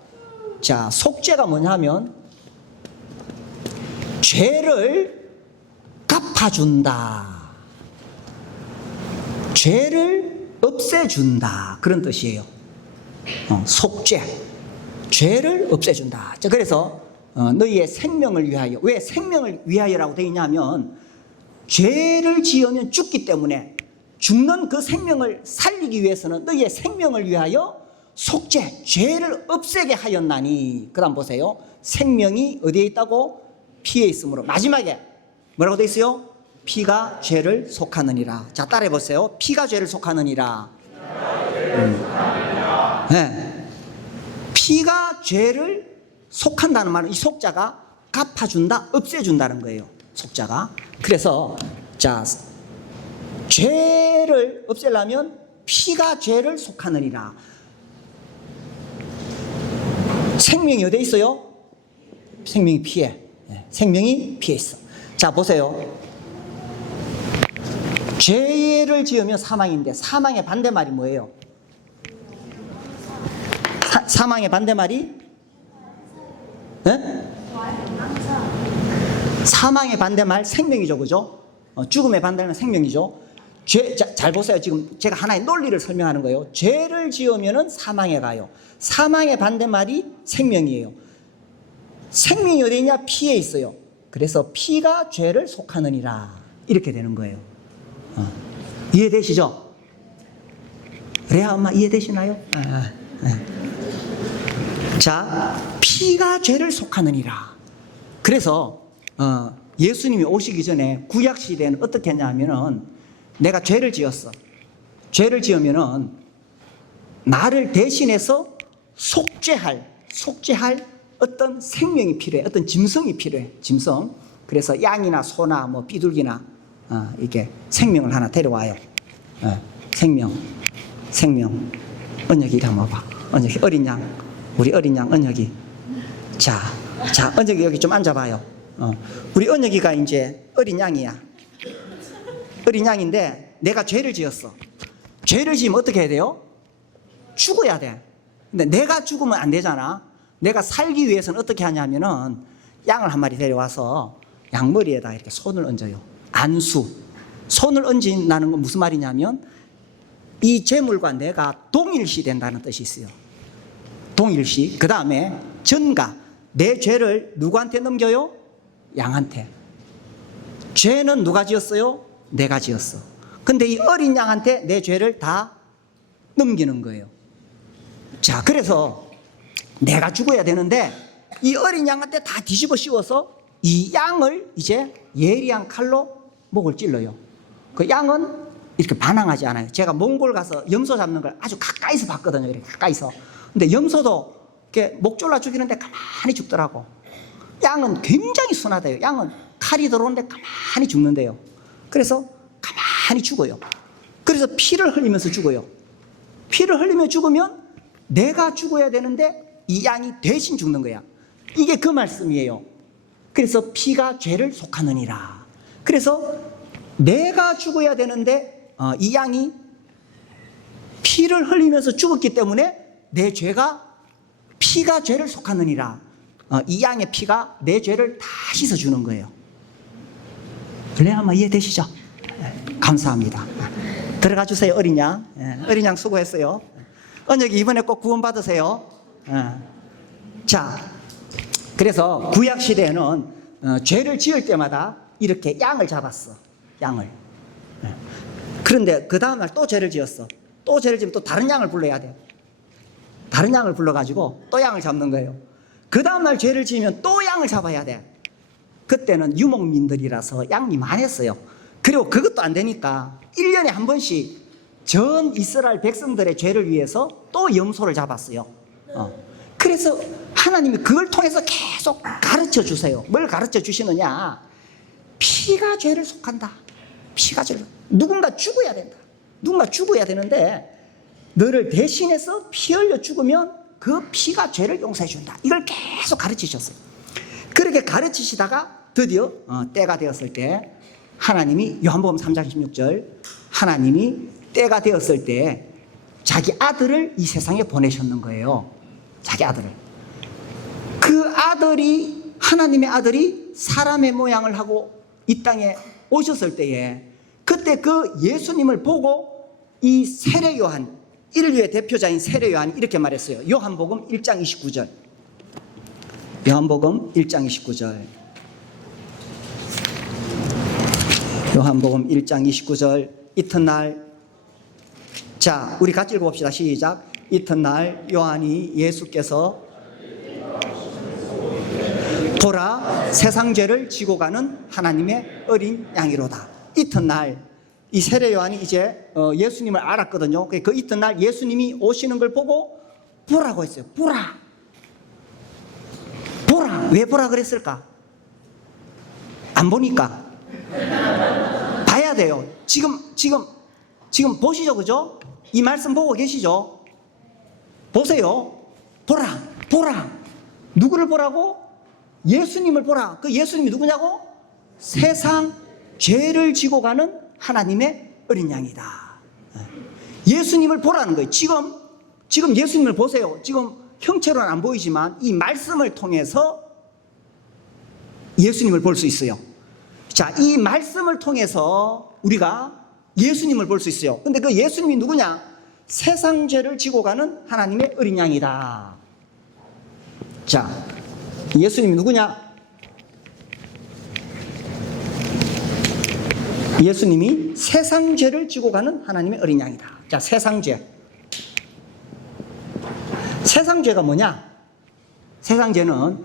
자, 속죄가 뭐냐면 죄를 갚아준다. 죄를 없애준다. 그런 뜻이에요. 속죄. 죄를 없애준다. 자, 그래서 너희의 생명을 위하여. 왜 생명을 위하여라고 되어 있냐면 죄를 지으면 죽기 때문에 죽는 그 생명을 살리기 위해서는 너희의 생명을 위하여 속죄, 죄를 없애게 하였나니. 그 다음 보세요. 생명이 어디에 있다고? 피에 있으므로. 마지막에 뭐라고 되어 있어요? 피가 죄를 속하느니라. 자, 따라해 보세요. 피가 죄를 속하느니라. 네. 피가 죄를 속한다는 말은 이 속자가 갚아준다, 없애준다는 거예요. 속자가. 그래서 자, 죄를 없애려면 피가 죄를 속하느니라. 생명이 어디에 있어요? 생명이 피에. 생명이 피에 있어. 자, 보세요. 죄를 지으면 사망인데 사망의 반대말이 뭐예요? 사망의 반대말이? 네? 사망의 반대말 생명이죠. 그죠? 죽음의 반대말은 생명이죠. 잘 보세요. 지금 제가 하나의 논리를 설명하는 거예요. 죄를 지으면 사망에 가요. 사망의 반대말이 생명이에요. 생명이 어디 있냐? 피에 있어요. 그래서 피가 죄를 속하느니라. 이렇게 되는 거예요. 이해되시죠? 레아 엄마 이해되시나요? 자, 피가 죄를 속하느니라. 그래서 예수님이 오시기 전에 구약 시대에는 어떻게 했냐면은 내가 죄를 지었어. 죄를 지으면은 나를 대신해서 속죄할 어떤 생명이 필요해. 어떤 짐승이 필요해. 짐승. 그래서 양이나 소나 뭐 비둘기나 이렇게 생명을 하나 데려와요. 생명. 언혁이 이리 한번 봐. 언혁이 어린 양. 우리 어린 양 언혁이. 자, 언혁이 여기 좀 앉아봐요. 우리 언혁이가 이제 어린 양이야. 어린 양인데 내가 죄를 지었어. 죄를 지으면 어떻게 해야 돼요? 죽어야 돼. 근데 내가 죽으면 안 되잖아. 내가 살기 위해서는 어떻게 하냐면은 양을 한 마리 데려와서 양머리에다 이렇게 손을 얹어요. 안수. 손을 얹는다는 건 무슨 말이냐면 이 제물과 내가 동일시 된다는 뜻이 있어요. 동일시. 그 다음에 전가. 내 죄를 누구한테 넘겨요? 양한테. 죄는 누가 지었어요? 내가 지었어. 근데 이 어린 양한테 내 죄를 다 넘기는 거예요. 자, 그래서 내가 죽어야 되는데 이 어린 양한테 다 뒤집어 씌워서 이 양을 이제 예리한 칼로 목을 찔러요. 그 양은 이렇게 반항하지 않아요. 제가 몽골 가서 염소 잡는 걸 아주 가까이서 봤거든요. 이렇게 가까이서. 근데 염소도 이렇게 목 졸라 죽이는데 가만히 죽더라고. 양은 굉장히 순하대요. 양은 칼이 들어오는데 가만히 죽는데요. 그래서 가만히 죽어요. 그래서 피를 흘리면서 죽어요. 피를 흘리며 죽으면 내가 죽어야 되는데 이 양이 대신 죽는 거야. 이게 그 말씀이에요. 그래서 피가 죄를 속하느니라. 그래서 내가 죽어야 되는데 이 양이 피를 흘리면서 죽었기 때문에 내 죄가 피가 죄를 속하느니라. 이 양의 피가 내 죄를 다 씻어주는 거예요. 레아마 이해되시죠? 감사합니다. 들어가 주세요. 어린 양. 어린 양 수고했어요. 언혁이 이번에 꼭 구원 받으세요. 자, 그래서 구약 시대에는 죄를 지을 때마다 이렇게 양을 잡았어. 양을. 그런데 그 다음날 또 죄를 지었어. 또 죄를 지으면 또 다른 양을 불러야 돼. 다른 양을 불러가지고 또 양을 잡는 거예요. 그 다음날 죄를 지으면 또 양을 잡아야 돼. 그때는 유목민들이라서 양이 많았어요. 그리고 그것도 안 되니까 1년에 한 번씩 전 이스라엘 백성들의 죄를 위해서 또 염소를 잡았어요. 그래서 하나님이 그걸 통해서 계속 가르쳐 주세요. 뭘 가르쳐 주시느냐? 피가 죄를 속한다. 피가 죄를. 누군가 죽어야 된다. 누군가 죽어야 되는데 너를 대신해서 피 흘려 죽으면 그 피가 죄를 용서해 준다. 이걸 계속 가르치셨어요. 그렇게 가르치시다가 드디어 때가 되었을 때 하나님이 요한복음 3장 16절 하나님이 때가 되었을 때 자기 아들을 이 세상에 보내셨는 거예요. 자기 아들을. 그 아들이 하나님의 아들이 사람의 모양을 하고 이 땅에 오셨을 때에 그때 그 예수님을 보고 이 세례 요한 인류의 대표자인 세례 요한이 이렇게 말했어요. 요한복음 1장 29절. 요한복음 1장 29절. 요한복음 1장 29절. 이튿날, 자, 우리 같이 읽어봅시다. 시작. 이튿날 요한이 예수께서 보라, 세상 죄를 지고 가는 하나님의 어린 양이로다. 이튿날 이 세례 요한이 이제 예수님을 알았거든요. 그 이튿날 예수님이 오시는 걸 보고 보라고 했어요. 보라. 왜 보라 그랬을까? 안 보니까. 봐야 돼요. 지금 보시죠, 그죠? 이 말씀 보고 계시죠? 보세요. 보라. 누구를 보라고? 예수님을 보라. 그 예수님이 누구냐고? 세상 죄를 지고 가는 하나님의 어린 양이다. 예수님을 보라는 거예요. 지금 예수님을 보세요. 지금 형체로는 안 보이지만 이 말씀을 통해서 예수님을 볼 수 있어요. 자, 이 말씀을 통해서 우리가 예수님을 볼 수 있어요. 근데 그 예수님이 누구냐? 세상 죄를 지고 가는 하나님의 어린 양이다. 자, 예수님이 누구냐? 예수님이 세상 죄를 지고 가는 하나님의 어린 양이다. 자, 세상 죄. 세상 죄가 뭐냐? 세상 죄는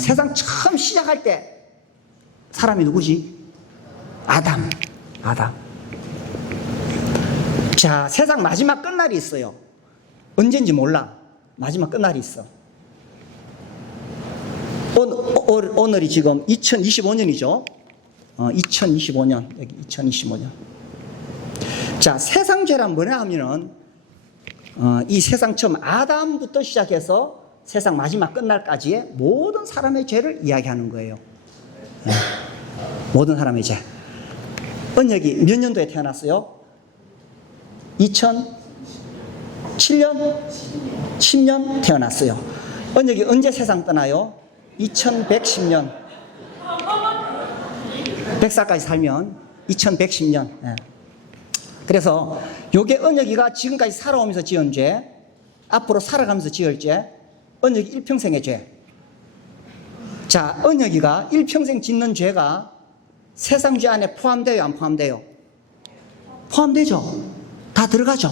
세상 처음 시작할 때 사람이 누구지? 아담. 자, 세상 마지막 끝날이 있어요. 언젠지 몰라. 마지막 끝날이 있어. 오늘이 지금 2025년이죠. 2025년, 여기 2025년. 자, 세상죄란 뭐냐 하면은, 이 세상 처음 아담부터 시작해서 세상 마지막 끝날까지의 모든 사람의 죄를 이야기하는 거예요. 모든 사람의 죄. 언역이 몇 년도에 태어났어요? 2007년? 10년 태어났어요. 언역이 언제 세상 떠나요? 2110년. 100살까지 살면 2110년. 그래서 요게 언역이가 지금까지 살아오면서 지은 죄, 앞으로 살아가면서 지을 죄, 언역이 일평생의 죄. 자, 언역이가 일평생 짓는 죄가 세상 죄 안에 포함돼요, 안 포함돼요? 포함되죠. 다 들어가죠.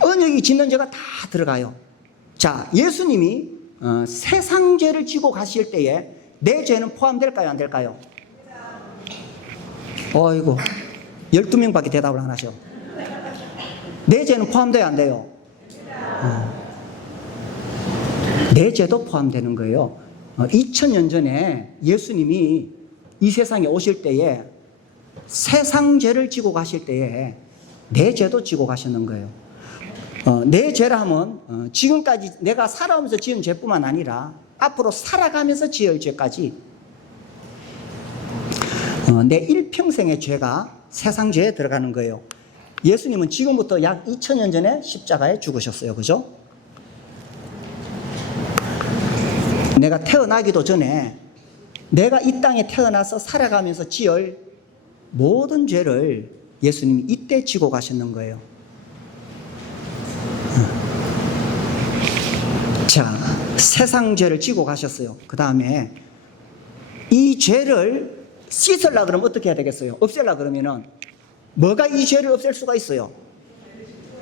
언역이 짓는 죄가 다 들어가요. 자, 예수님이 세상 죄를 지고 가실 때에 내 죄는 포함될까요, 안 될까요? 어이구, 12명밖에 대답을 안 하셔. 내 죄는 포함돼요, 안 돼요? 내 죄도 포함되는 거예요. 2000년 전에 예수님이 이 세상에 오실 때에 세상 죄를 지고 가실 때에 내 죄도 지고 가시는 거예요. 내 죄라 하면 지금까지 내가 살아오면서 지은 죄뿐만 아니라 앞으로 살아가면서 지을 죄까지 내 일평생의 죄가 세상 죄에 들어가는 거예요. 예수님은 지금부터 약 2000년 전에 십자가에 죽으셨어요. 그죠? 내가 태어나기도 전에 내가 이 땅에 태어나서 살아가면서 지을 모든 죄를 예수님이 이때 지고 가시는 거예요. 자, 세상 죄를 지고 가셨어요. 그 다음에 이 죄를 씻으려고 그러면 어떻게 해야 되겠어요? 없애려고 그러면은 뭐가 이 죄를 없앨 수가 있어요?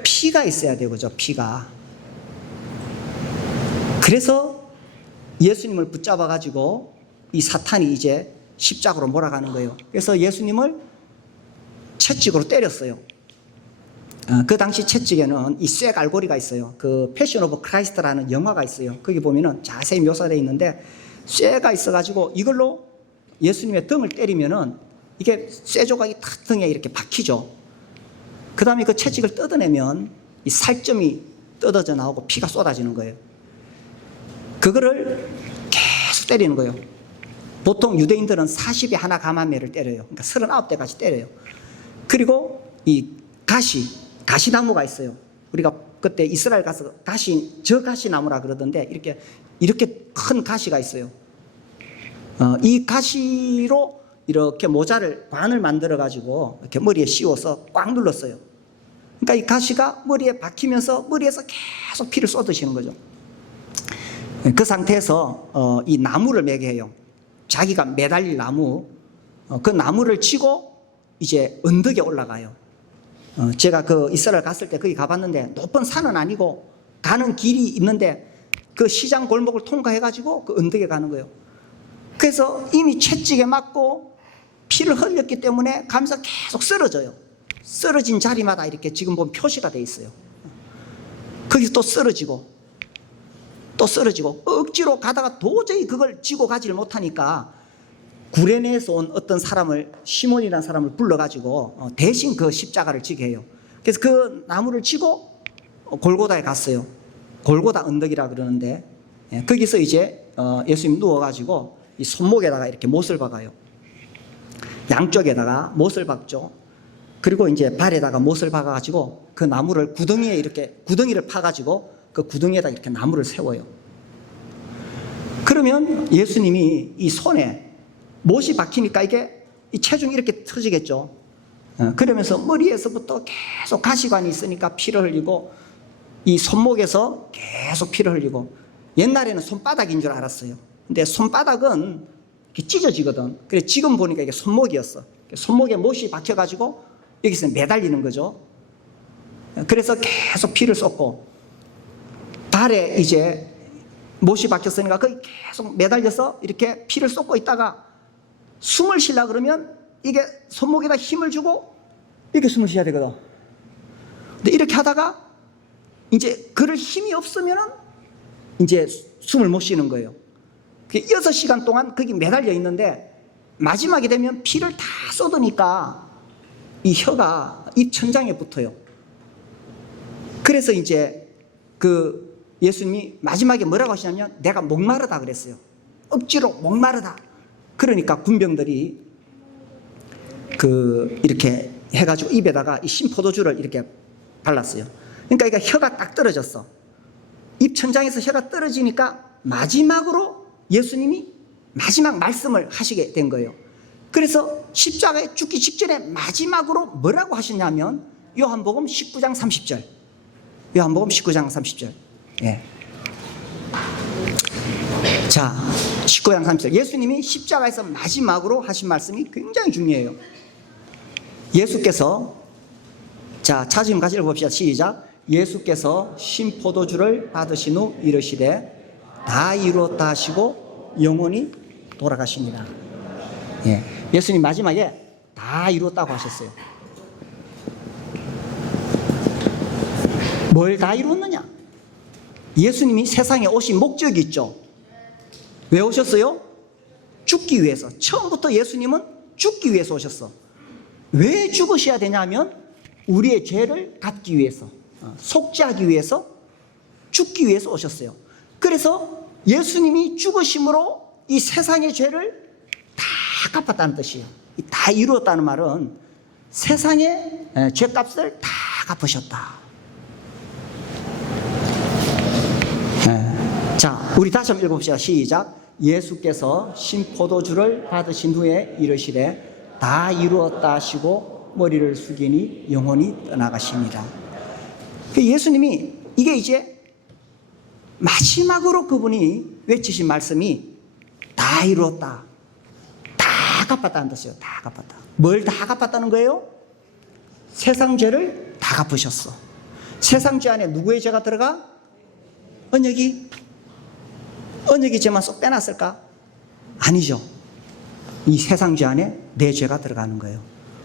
피가 있어야 돼요. 그죠? 피가. 그래서 예수님을 붙잡아 가지고 이 사탄이 이제 십자가로 몰아가는 거예요. 그래서 예수님을 채찍으로 때렸어요. 그 당시 채찍에는 이 쇠갈고리가 있어요. 그 패션 오브 크라이스트라는 영화가 있어요. 거기 보면은 자세히 묘사되어 있는데 쇠가 있어가지고 이걸로 예수님의 등을 때리면은 이게 쇠 조각이 탁 등에 이렇게 박히죠. 그 다음에 그 채찍을 뜯어내면 이 살점이 뜯어져 나오고 피가 쏟아지는 거예요. 그거를 계속 때리는 거예요. 보통 유대인들은 40에 하나 가만매를 때려요. 그러니까 39대까지 때려요. 그리고 이 가시나무가 있어요. 우리가 그때 이스라엘 가서 저 가시나무라 그러던데 이렇게 큰 가시가 있어요. 이 가시로 이렇게 관을 만들어 가지고 이렇게 머리에 씌워서 꽉 눌렀어요. 그러니까 이 가시가 머리에 박히면서 머리에서 계속 피를 쏟으시는 거죠. 그 상태에서 이 나무를 매게 해요. 자기가 매달릴 나무, 그 나무를 치고 이제 언덕에 올라가요. 제가 그 이스라엘 갔을 때 거기 가봤는데 높은 산은 아니고 가는 길이 있는데 그 시장 골목을 통과해가지고 그 언덕에 가는 거예요. 그래서 이미 채찍에 맞고 피를 흘렸기 때문에 가면서 계속 쓰러져요. 쓰러진 자리마다 이렇게 지금 보면 표시가 돼 있어요. 거기서 또 쓰러지고 억지로 가다가 도저히 그걸 지고 가지를 못하니까 구레네에서 온 어떤 사람을, 시몬이라는 사람을 불러가지고 대신 그 십자가를 지게 해요. 그래서 그 나무를 지고 골고다에 갔어요. 골고다 언덕이라 그러는데 거기서 이제 예수님 누워가지고 이 손목에다가 이렇게 못을 박아요. 양쪽에다가 못을 박죠. 그리고 이제 발에다가 못을 박아가지고 그 나무를 구덩이를 파가지고 그 구덩이에다 이렇게 나무를 세워요. 그러면 예수님이 이 손에 못이 박히니까 이게 이 체중이 이렇게 터지겠죠. 그러면서 머리에서부터 계속 가시관이 있으니까 피를 흘리고 이 손목에서 계속 피를 흘리고 옛날에는 손바닥인 줄 알았어요. 근데 손바닥은 찢어지거든. 그래 지금 보니까 이게 손목이었어. 손목에 못이 박혀가지고 여기서 매달리는 거죠. 그래서 계속 피를 쏟고 발에 이제 못이 박혔으니까 거기 계속 매달려서 이렇게 피를 쏟고 있다가 숨을 쉬려고 그러면 이게 손목에다 힘을 주고 이렇게 숨을 쉬어야 되거든. 근데 이렇게 하다가 이제 그럴 힘이 없으면은 이제 숨을 못 쉬는 거예요. 그 6시간 동안 거기 매달려 있는데 마지막이 되면 피를 다 쏟으니까 이 혀가 입 천장에 붙어요. 그래서 이제 그 예수님이 마지막에 뭐라고 하시냐면 내가 목마르다 그랬어요. 억지로 목마르다. 그러니까 군병들이 이렇게 해가지고 입에다가 이 신포도주를 이렇게 발랐어요. 그러니까 이게 혀가 딱 떨어졌어. 입 천장에서 혀가 떨어지니까 마지막으로 예수님이 마지막 말씀을 하시게 된 거예요. 그래서 십자가에 죽기 직전에 마지막으로 뭐라고 하셨냐면 요한복음 19장 30절. 요한복음 19장 30절. 예. 자, 19장 30절. 예수님이 십자가에서 마지막으로 하신 말씀이 굉장히 중요해요. 예수께서, 자, 찾으면 같이 읽어봅시다. 시작. 예수께서 신포도주를 받으신 후 이르시되 다 이루었다 하시고 영원히 돌아가시니라. 예. 예수님 마지막에 다 이루었다고 하셨어요. 뭘 다 이루었느냐? 예수님이 세상에 오신 목적이 있죠. 왜 오셨어요? 죽기 위해서. 처음부터 예수님은 죽기 위해서 오셨어. 왜 죽으셔야 되냐면 우리의 죄를 갚기 위해서, 속죄하기 위해서, 죽기 위해서 오셨어요. 그래서 예수님이 죽으심으로 이 세상의 죄를 다 갚았다는 뜻이에요. 다 이루었다는 말은 세상의 죄값을 다 갚으셨다. 자, 우리 다시 한번 읽어봅시다. 시작. 예수께서 신포도주를 받으신 후에 이르시되 다 이루었다 하시고 머리를 숙이니 영원히 떠나가십니다. 예수님이 이게 이제 마지막으로 그분이 외치신 말씀이 다 이루었다, 다 갚았다는 뜻이에요. 다 갚았다. 뭘 다 갚았다는 거예요? 세상 죄를 다 갚으셨어. 세상 죄 안에 누구의 죄가 들어가? 언약이 죄만 쏙 빼놨을까? 아니죠. 이 세상 죄 안에 내 죄가 들어가는 거예요.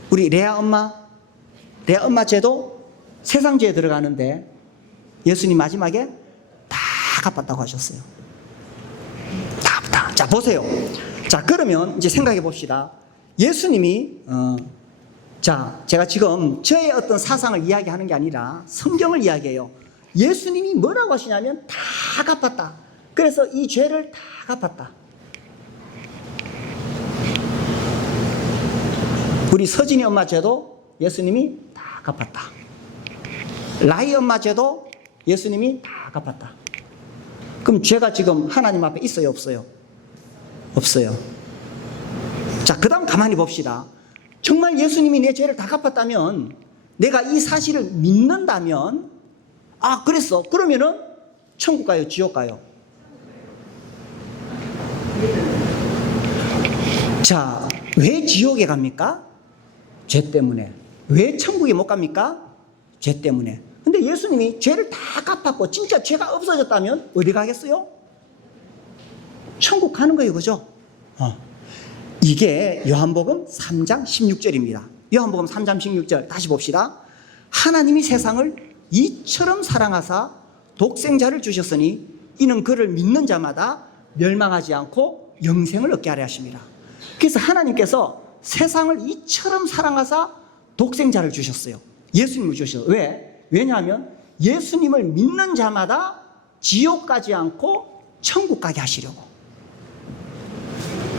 우리 레아 엄마 죄도 세상 죄에 들어가는데 예수님 마지막에 다 갚았다고 하셨어요. 다. 자, 보세요. 자, 그러면 이제 생각해 봅시다. 예수님이 자, 제가 지금 저의 어떤 사상을 이야기하는 게 아니라 성경을 이야기해요. 예수님이 뭐라고 하시냐면 다 갚았다. 그래서 이 죄를 다 갚았다. 우리 서진이 엄마 죄도 예수님이 다 갚았다. 라이 엄마 죄도 예수님이 다 갚았다. 그럼 죄가 지금 하나님 앞에 있어요, 없어요? 없어요. 자, 그 다음 가만히 봅시다. 정말 예수님이 내 죄를 다 갚았다면, 내가 이 사실을 믿는다면, 아, 그랬어. 그러면은 천국 가요, 지옥 가요? 자, 왜 지옥에 갑니까? 죄 때문에. 왜 천국에 못 갑니까? 죄 때문에. 근데 예수님이 죄를 다 갚았고 진짜 죄가 없어졌다면 어디 가겠어요? 천국 가는 거예요, 그죠? 이게 요한복음 3장 16절입니다. 요한복음 3장 16절 다시 봅시다. 하나님이 세상을 이처럼 사랑하사 독생자를 주셨으니 이는 그를 믿는 자마다 멸망하지 않고 영생을 얻게 하려 하십니다. 그래서 하나님께서 세상을 이처럼 사랑하사 독생자를 주셨어요. 예수님을 주셨어요. 왜? 왜냐하면 예수님을 믿는 자마다 지옥 가지 않고 천국 가게 하시려고.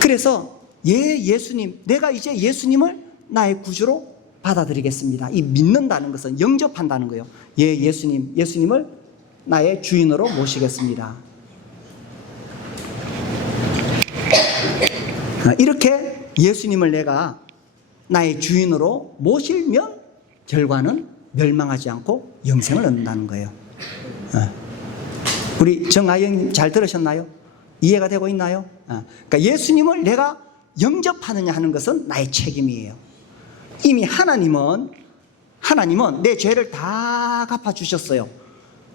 그래서 예수님, 내가 이제 예수님을 나의 구주로 받아들이겠습니다. 이 믿는다는 것은 영접한다는 거예요. 예수님을 나의 주인으로 모시겠습니다. 이렇게 예수님을 내가 나의 주인으로 모시면 결과는 멸망하지 않고 영생을 얻는다는 거예요. 우리 정아영 잘 들으셨나요? 이해가 되고 있나요? 그러니까 예수님을 내가 영접하느냐 하는 것은 나의 책임이에요. 이미 하나님은 내 죄를 다 갚아주셨어요.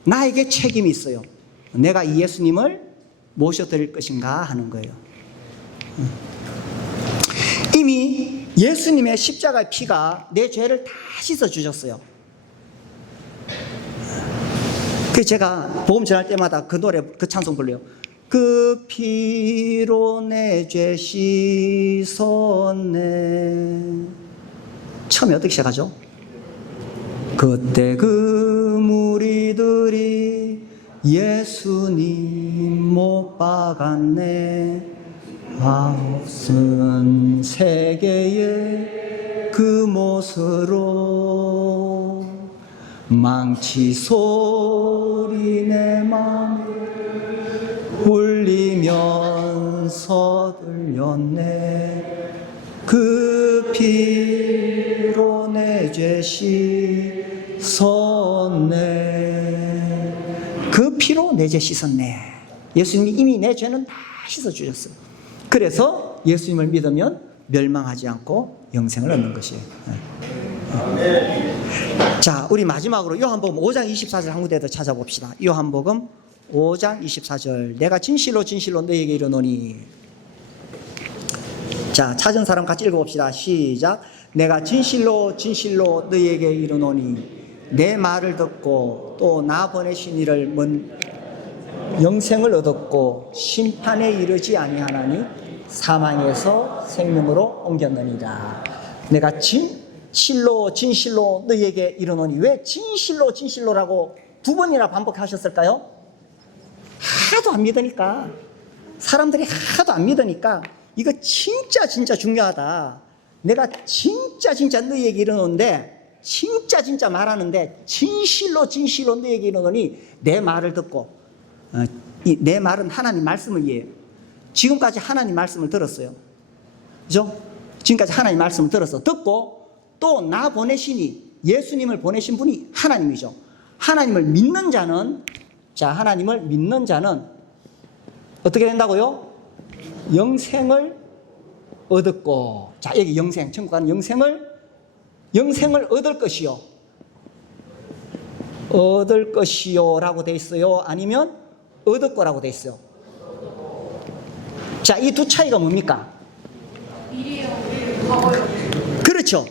나에게 책임이 있어요. 내가 이 예수님을 모셔드릴 것인가 하는 거예요. 이미 예수님의 십자가의 피가 내 죄를 다 씻어주셨어요. 그래서 제가 복음 전할 때마다 그 노래, 그 찬송 불러요. 그 피로 내 죄 씻었네. 처음에 어떻게 시작하죠? 그때 그 무리들이 예수님 못 박았네. 아홉순 세계의 그 못으로 망치 소리 내 맘 울리면서 들렸네. 그 피로 내 죄 씻었네. 그 피로 내 죄 씻었네. 예수님이 이미 내 죄는 다 씻어주셨어요. 그래서 예수님을 믿으면 멸망하지 않고 영생을 얻는 것이에요. 자, 우리 마지막으로 요한복음 5장 24절 한 군데 더 찾아봅시다. 요한복음 5장 24절. 내가 진실로 진실로 너희에게 이르노니. 자, 찾은 사람 같이 읽어봅시다. 시작. 내가 진실로 진실로 너희에게 이르노니 내 말을 듣고 또 나 보내신 이를 영생을 얻었고 심판에 이르지 아니하나니 사망에서 생명으로 옮겼느니라. 내가 진실로 진실로 너희에게 이르노니. 왜 진실로 진실로라고 두 번이나 반복하셨을까요? 하도 안 믿으니까. 사람들이 하도 안 믿으니까 이거 진짜 중요하다. 내가 진짜 너희에게 이르노는데, 진짜 말하는데 진실로 너희에게 이르노니 내 말을 듣고. 내 말은 하나님 말씀을 이해해요. 지금까지 하나님 말씀을 들었어요. 그죠? 지금까지 하나님 말씀을 듣고 또 나 보내시니, 예수님을 보내신 분이 하나님이죠. 하나님을 믿는 자는, 자, 하나님을 믿는 자는 어떻게 된다고요? 영생을 얻었고. 자, 여기 영생, 천국 가는 영생을 얻을 것이요. 얻을 것이요 라고 돼 있어요? 아니면 얻을 거라고 돼 있어요? 자, 이 두 차이가 뭡니까? 그렇죠.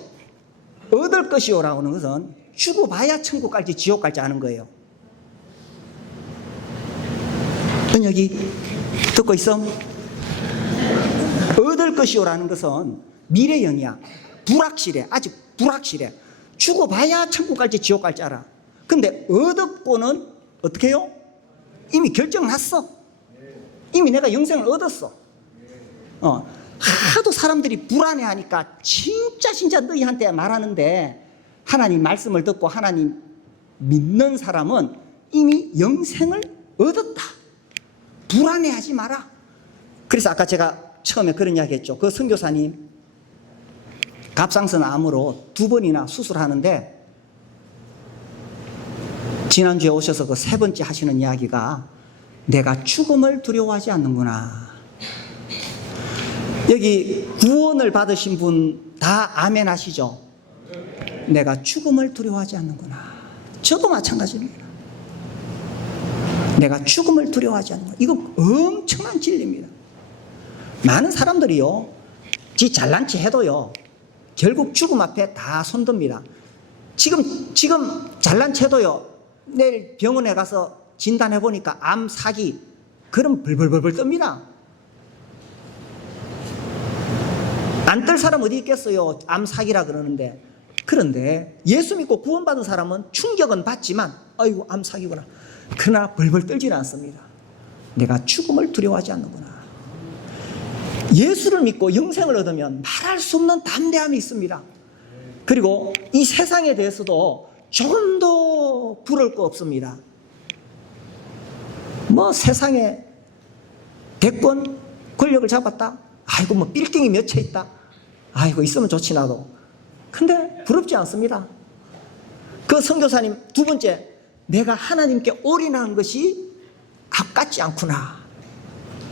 얻을 것이요 라고 하는 것은 죽어봐야 천국 갈지 지옥 갈지 아는 거예요. 넌 여기 듣고 있어? 얻을 것이요 라는 것은 미래형이야. 불확실해. 아직 불확실해. 죽어봐야 천국 갈지 지옥 갈지 알아. 근데 얻었고는 어떻게 해요? 이미 결정났어. 이미 내가 영생을 얻었어. 하도 사람들이 불안해하니까 진짜 너희한테 말하는데, 하나님 말씀을 듣고 하나님 믿는 사람은 이미 영생을 얻었다. 불안해하지 마라. 그래서 아까 제가 처음에 그런 이야기 했죠. 그 선교사님 갑상선 암으로 2번이나 수술하는데 지난주에 오셔서 그 3번째 하시는 이야기가 내가 죽음을 두려워하지 않는구나. 여기 구원을 받으신 분 다 아멘 하시죠? 내가 죽음을 두려워하지 않는구나. 저도 마찬가지입니다. 내가 죽음을 두려워하지 않는구나. 이거 엄청난 진리입니다. 많은 사람들이요, 지 잘난 체 해도요, 결국 죽음 앞에 다 손듭니다. 지금 잘난 체도요, 내일 병원에 가서 진단해 보니까 암 사기, 그럼 벌벌벌 뜹니다. 안 뜰 사람 어디 있겠어요? 암 사기라 그러는데. 그런데 예수 믿고 구원받은 사람은 충격은 받지만 아이고 암 사기구나, 그러나 벌벌 떨지는 않습니다. 내가 죽음을 두려워하지 않는구나. 예수를 믿고 영생을 얻으면 말할 수 없는 담대함이 있습니다. 그리고 이 세상에 대해서도 조금도 부러울 거 없습니다. 뭐 세상에 대권 권력을 잡았다, 아이고 뭐 빌딩이 몇 채 있다, 아이고 있으면 좋지 나도. 근데 부럽지 않습니다. 그 선교사님 2번째, 내가 하나님께 올인한 것이 아깝지 않구나.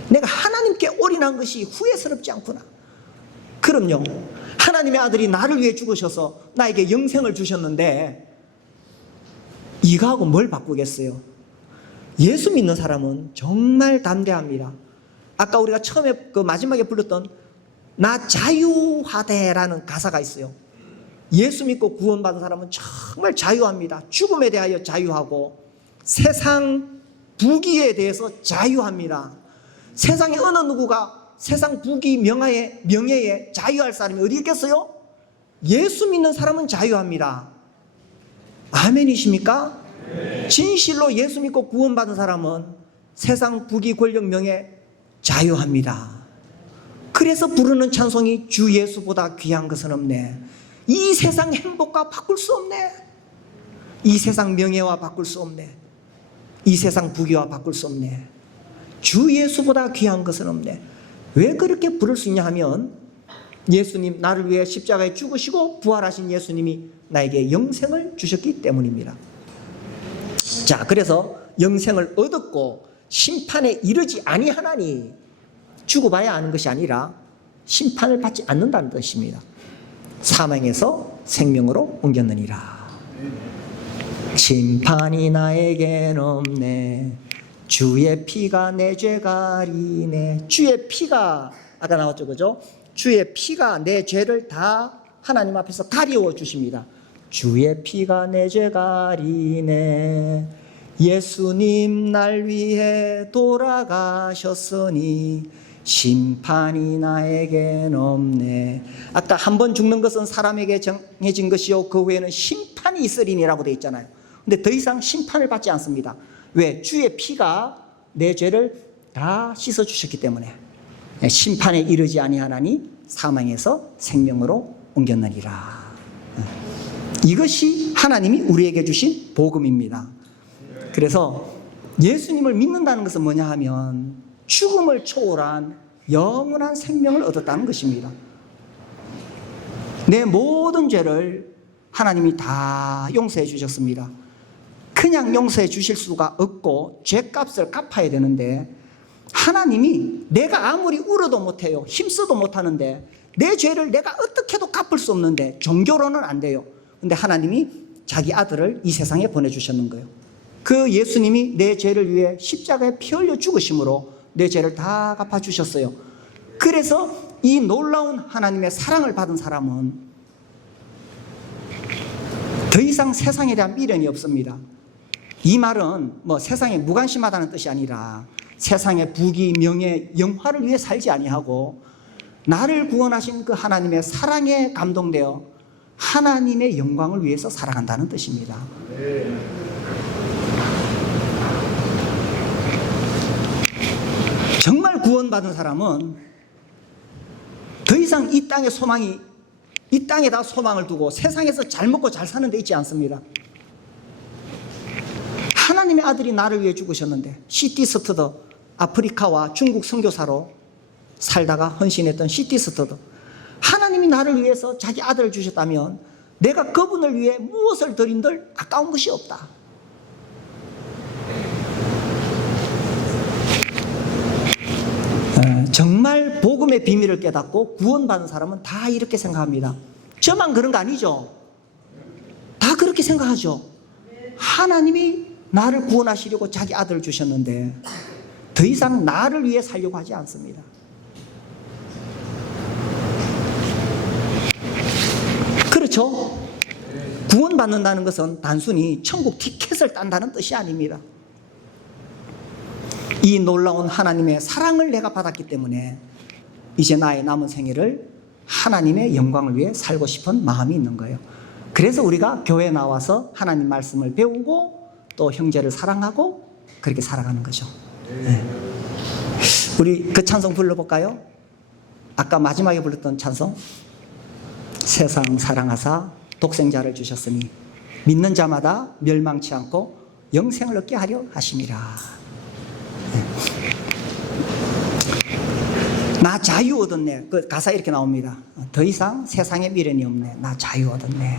내가 하나님께 올인한 것이 후회스럽지 않구나. 그럼요, 하나님의 아들이 나를 위해 죽으셔서 나에게 영생을 주셨는데 이거하고 뭘 바꾸겠어요? 예수 믿는 사람은 정말 담대합니다. 아까 우리가 처음에 그 마지막에 불렀던 나 자유하대라는 가사가 있어요. 예수 믿고 구원받은 사람은 정말 자유합니다. 죽음에 대하여 자유하고 세상 부귀에 대해서 자유합니다. 세상에 어느 누구가 세상 부귀 명예에 자유할 사람이 어디 있겠어요? 예수 믿는 사람은 자유합니다. 아멘이십니까? 진실로 예수 믿고 구원받은 사람은 세상 부귀 권력 명예 자유합니다. 그래서 부르는 찬송이 주 예수보다 귀한 것은 없네. 이 세상 행복과 바꿀 수 없네. 이 세상 명예와 바꿀 수 없네. 이 세상 부귀와 바꿀 수 없네. 주 예수보다 귀한 것은 없네. 왜 그렇게 부를 수 있냐 하면 예수님, 나를 위해 십자가에 죽으시고 부활하신 예수님이 나에게 영생을 주셨기 때문입니다. 자, 그래서 영생을 얻었고 심판에 이르지 아니하나니, 죽어봐야 아는 것이 아니라 심판을 받지 않는다는 뜻입니다. 사망에서 생명으로 옮겼느니라. 심판이 나에겐 없네. 주의 피가 내 죄 가리네. 주의 피가 아까 나왔죠, 그죠? 주의 피가 내 죄를 다 하나님 앞에서 가리워 주십니다. 주의 피가 내 죄 가리네. 예수님 날 위해 돌아가셨으니 심판이 나에겐 없네. 아까 한 번 죽는 것은 사람에게 정해진 것이요 그 후에는 심판이 있으리니라고 되어 있잖아요. 근데 더 이상 심판을 받지 않습니다. 왜? 주의 피가 내 죄를 다 씻어 주셨기 때문에. 심판에 이르지 아니하나니 사망에서 생명으로 옮겼느니라. 이것이 하나님이 우리에게 주신 복음입니다. 그래서 예수님을 믿는다는 것은 뭐냐 하면 죽음을 초월한 영원한 생명을 얻었다는 것입니다. 내 모든 죄를 하나님이 다 용서해 주셨습니다. 그냥 용서해 주실 수가 없고 죄값을 갚아야 되는데, 하나님이 내가 아무리 울어도 못해요. 힘써도 못하는데, 내 죄를 내가 어떻게 해도 갚을 수 없는데, 종교로는 안 돼요. 근데 하나님이 자기 아들을 이 세상에 보내주셨는 거예요. 그 예수님이 내 죄를 위해 십자가에 피 흘려 죽으심으로 내 죄를 다 갚아주셨어요. 그래서 이 놀라운 하나님의 사랑을 받은 사람은 더 이상 세상에 대한 미련이 없습니다. 이 말은 뭐 세상에 무관심하다는 뜻이 아니라 세상의 부귀, 명예, 영화를 위해 살지 아니하고 나를 구원하신 그 하나님의 사랑에 감동되어 하나님의 영광을 위해서 살아간다는 뜻입니다. 정말 구원받은 사람은 더 이상 이 땅에다 소망을 두고 세상에서 잘 먹고 잘 사는 데 있지 않습니다. 하나님의 아들이 나를 위해 죽으셨는데, C.T. 스터더, 아프리카와 중국 선교사로 살다가 헌신했던 C.T. 스터더, 하나님이 나를 위해서 자기 아들을 주셨다면 내가 그분을 위해 무엇을 드린들 아까운 것이 없다. 정말 복음의 비밀을 깨닫고 구원받은 사람은 다 이렇게 생각합니다. 저만 그런 거 아니죠? 다 그렇게 생각하죠. 하나님이 나를 구원하시려고 자기 아들을 주셨는데 더 이상 나를 위해 살려고 하지 않습니다. 그렇죠? 구원받는다는 것은 단순히 천국 티켓을 딴다는 뜻이 아닙니다. 이 놀라운 하나님의 사랑을 내가 받았기 때문에 이제 나의 남은 생애를 하나님의 영광을 위해 살고 싶은 마음이 있는 거예요. 그래서 우리가 교회에 나와서 하나님 말씀을 배우고 또 형제를 사랑하고 그렇게 살아가는 거죠. 네. 우리 그 찬송 불러볼까요? 아까 마지막에 불렀던 찬송, 세상 사랑하사 독생자를 주셨으니 믿는 자마다 멸망치 않고 영생을 얻게 하려 하심이라. 나 자유 얻었네. 그 가사 이렇게 나옵니다. 더 이상 세상에 미련이 없네. 나 자유 얻었네.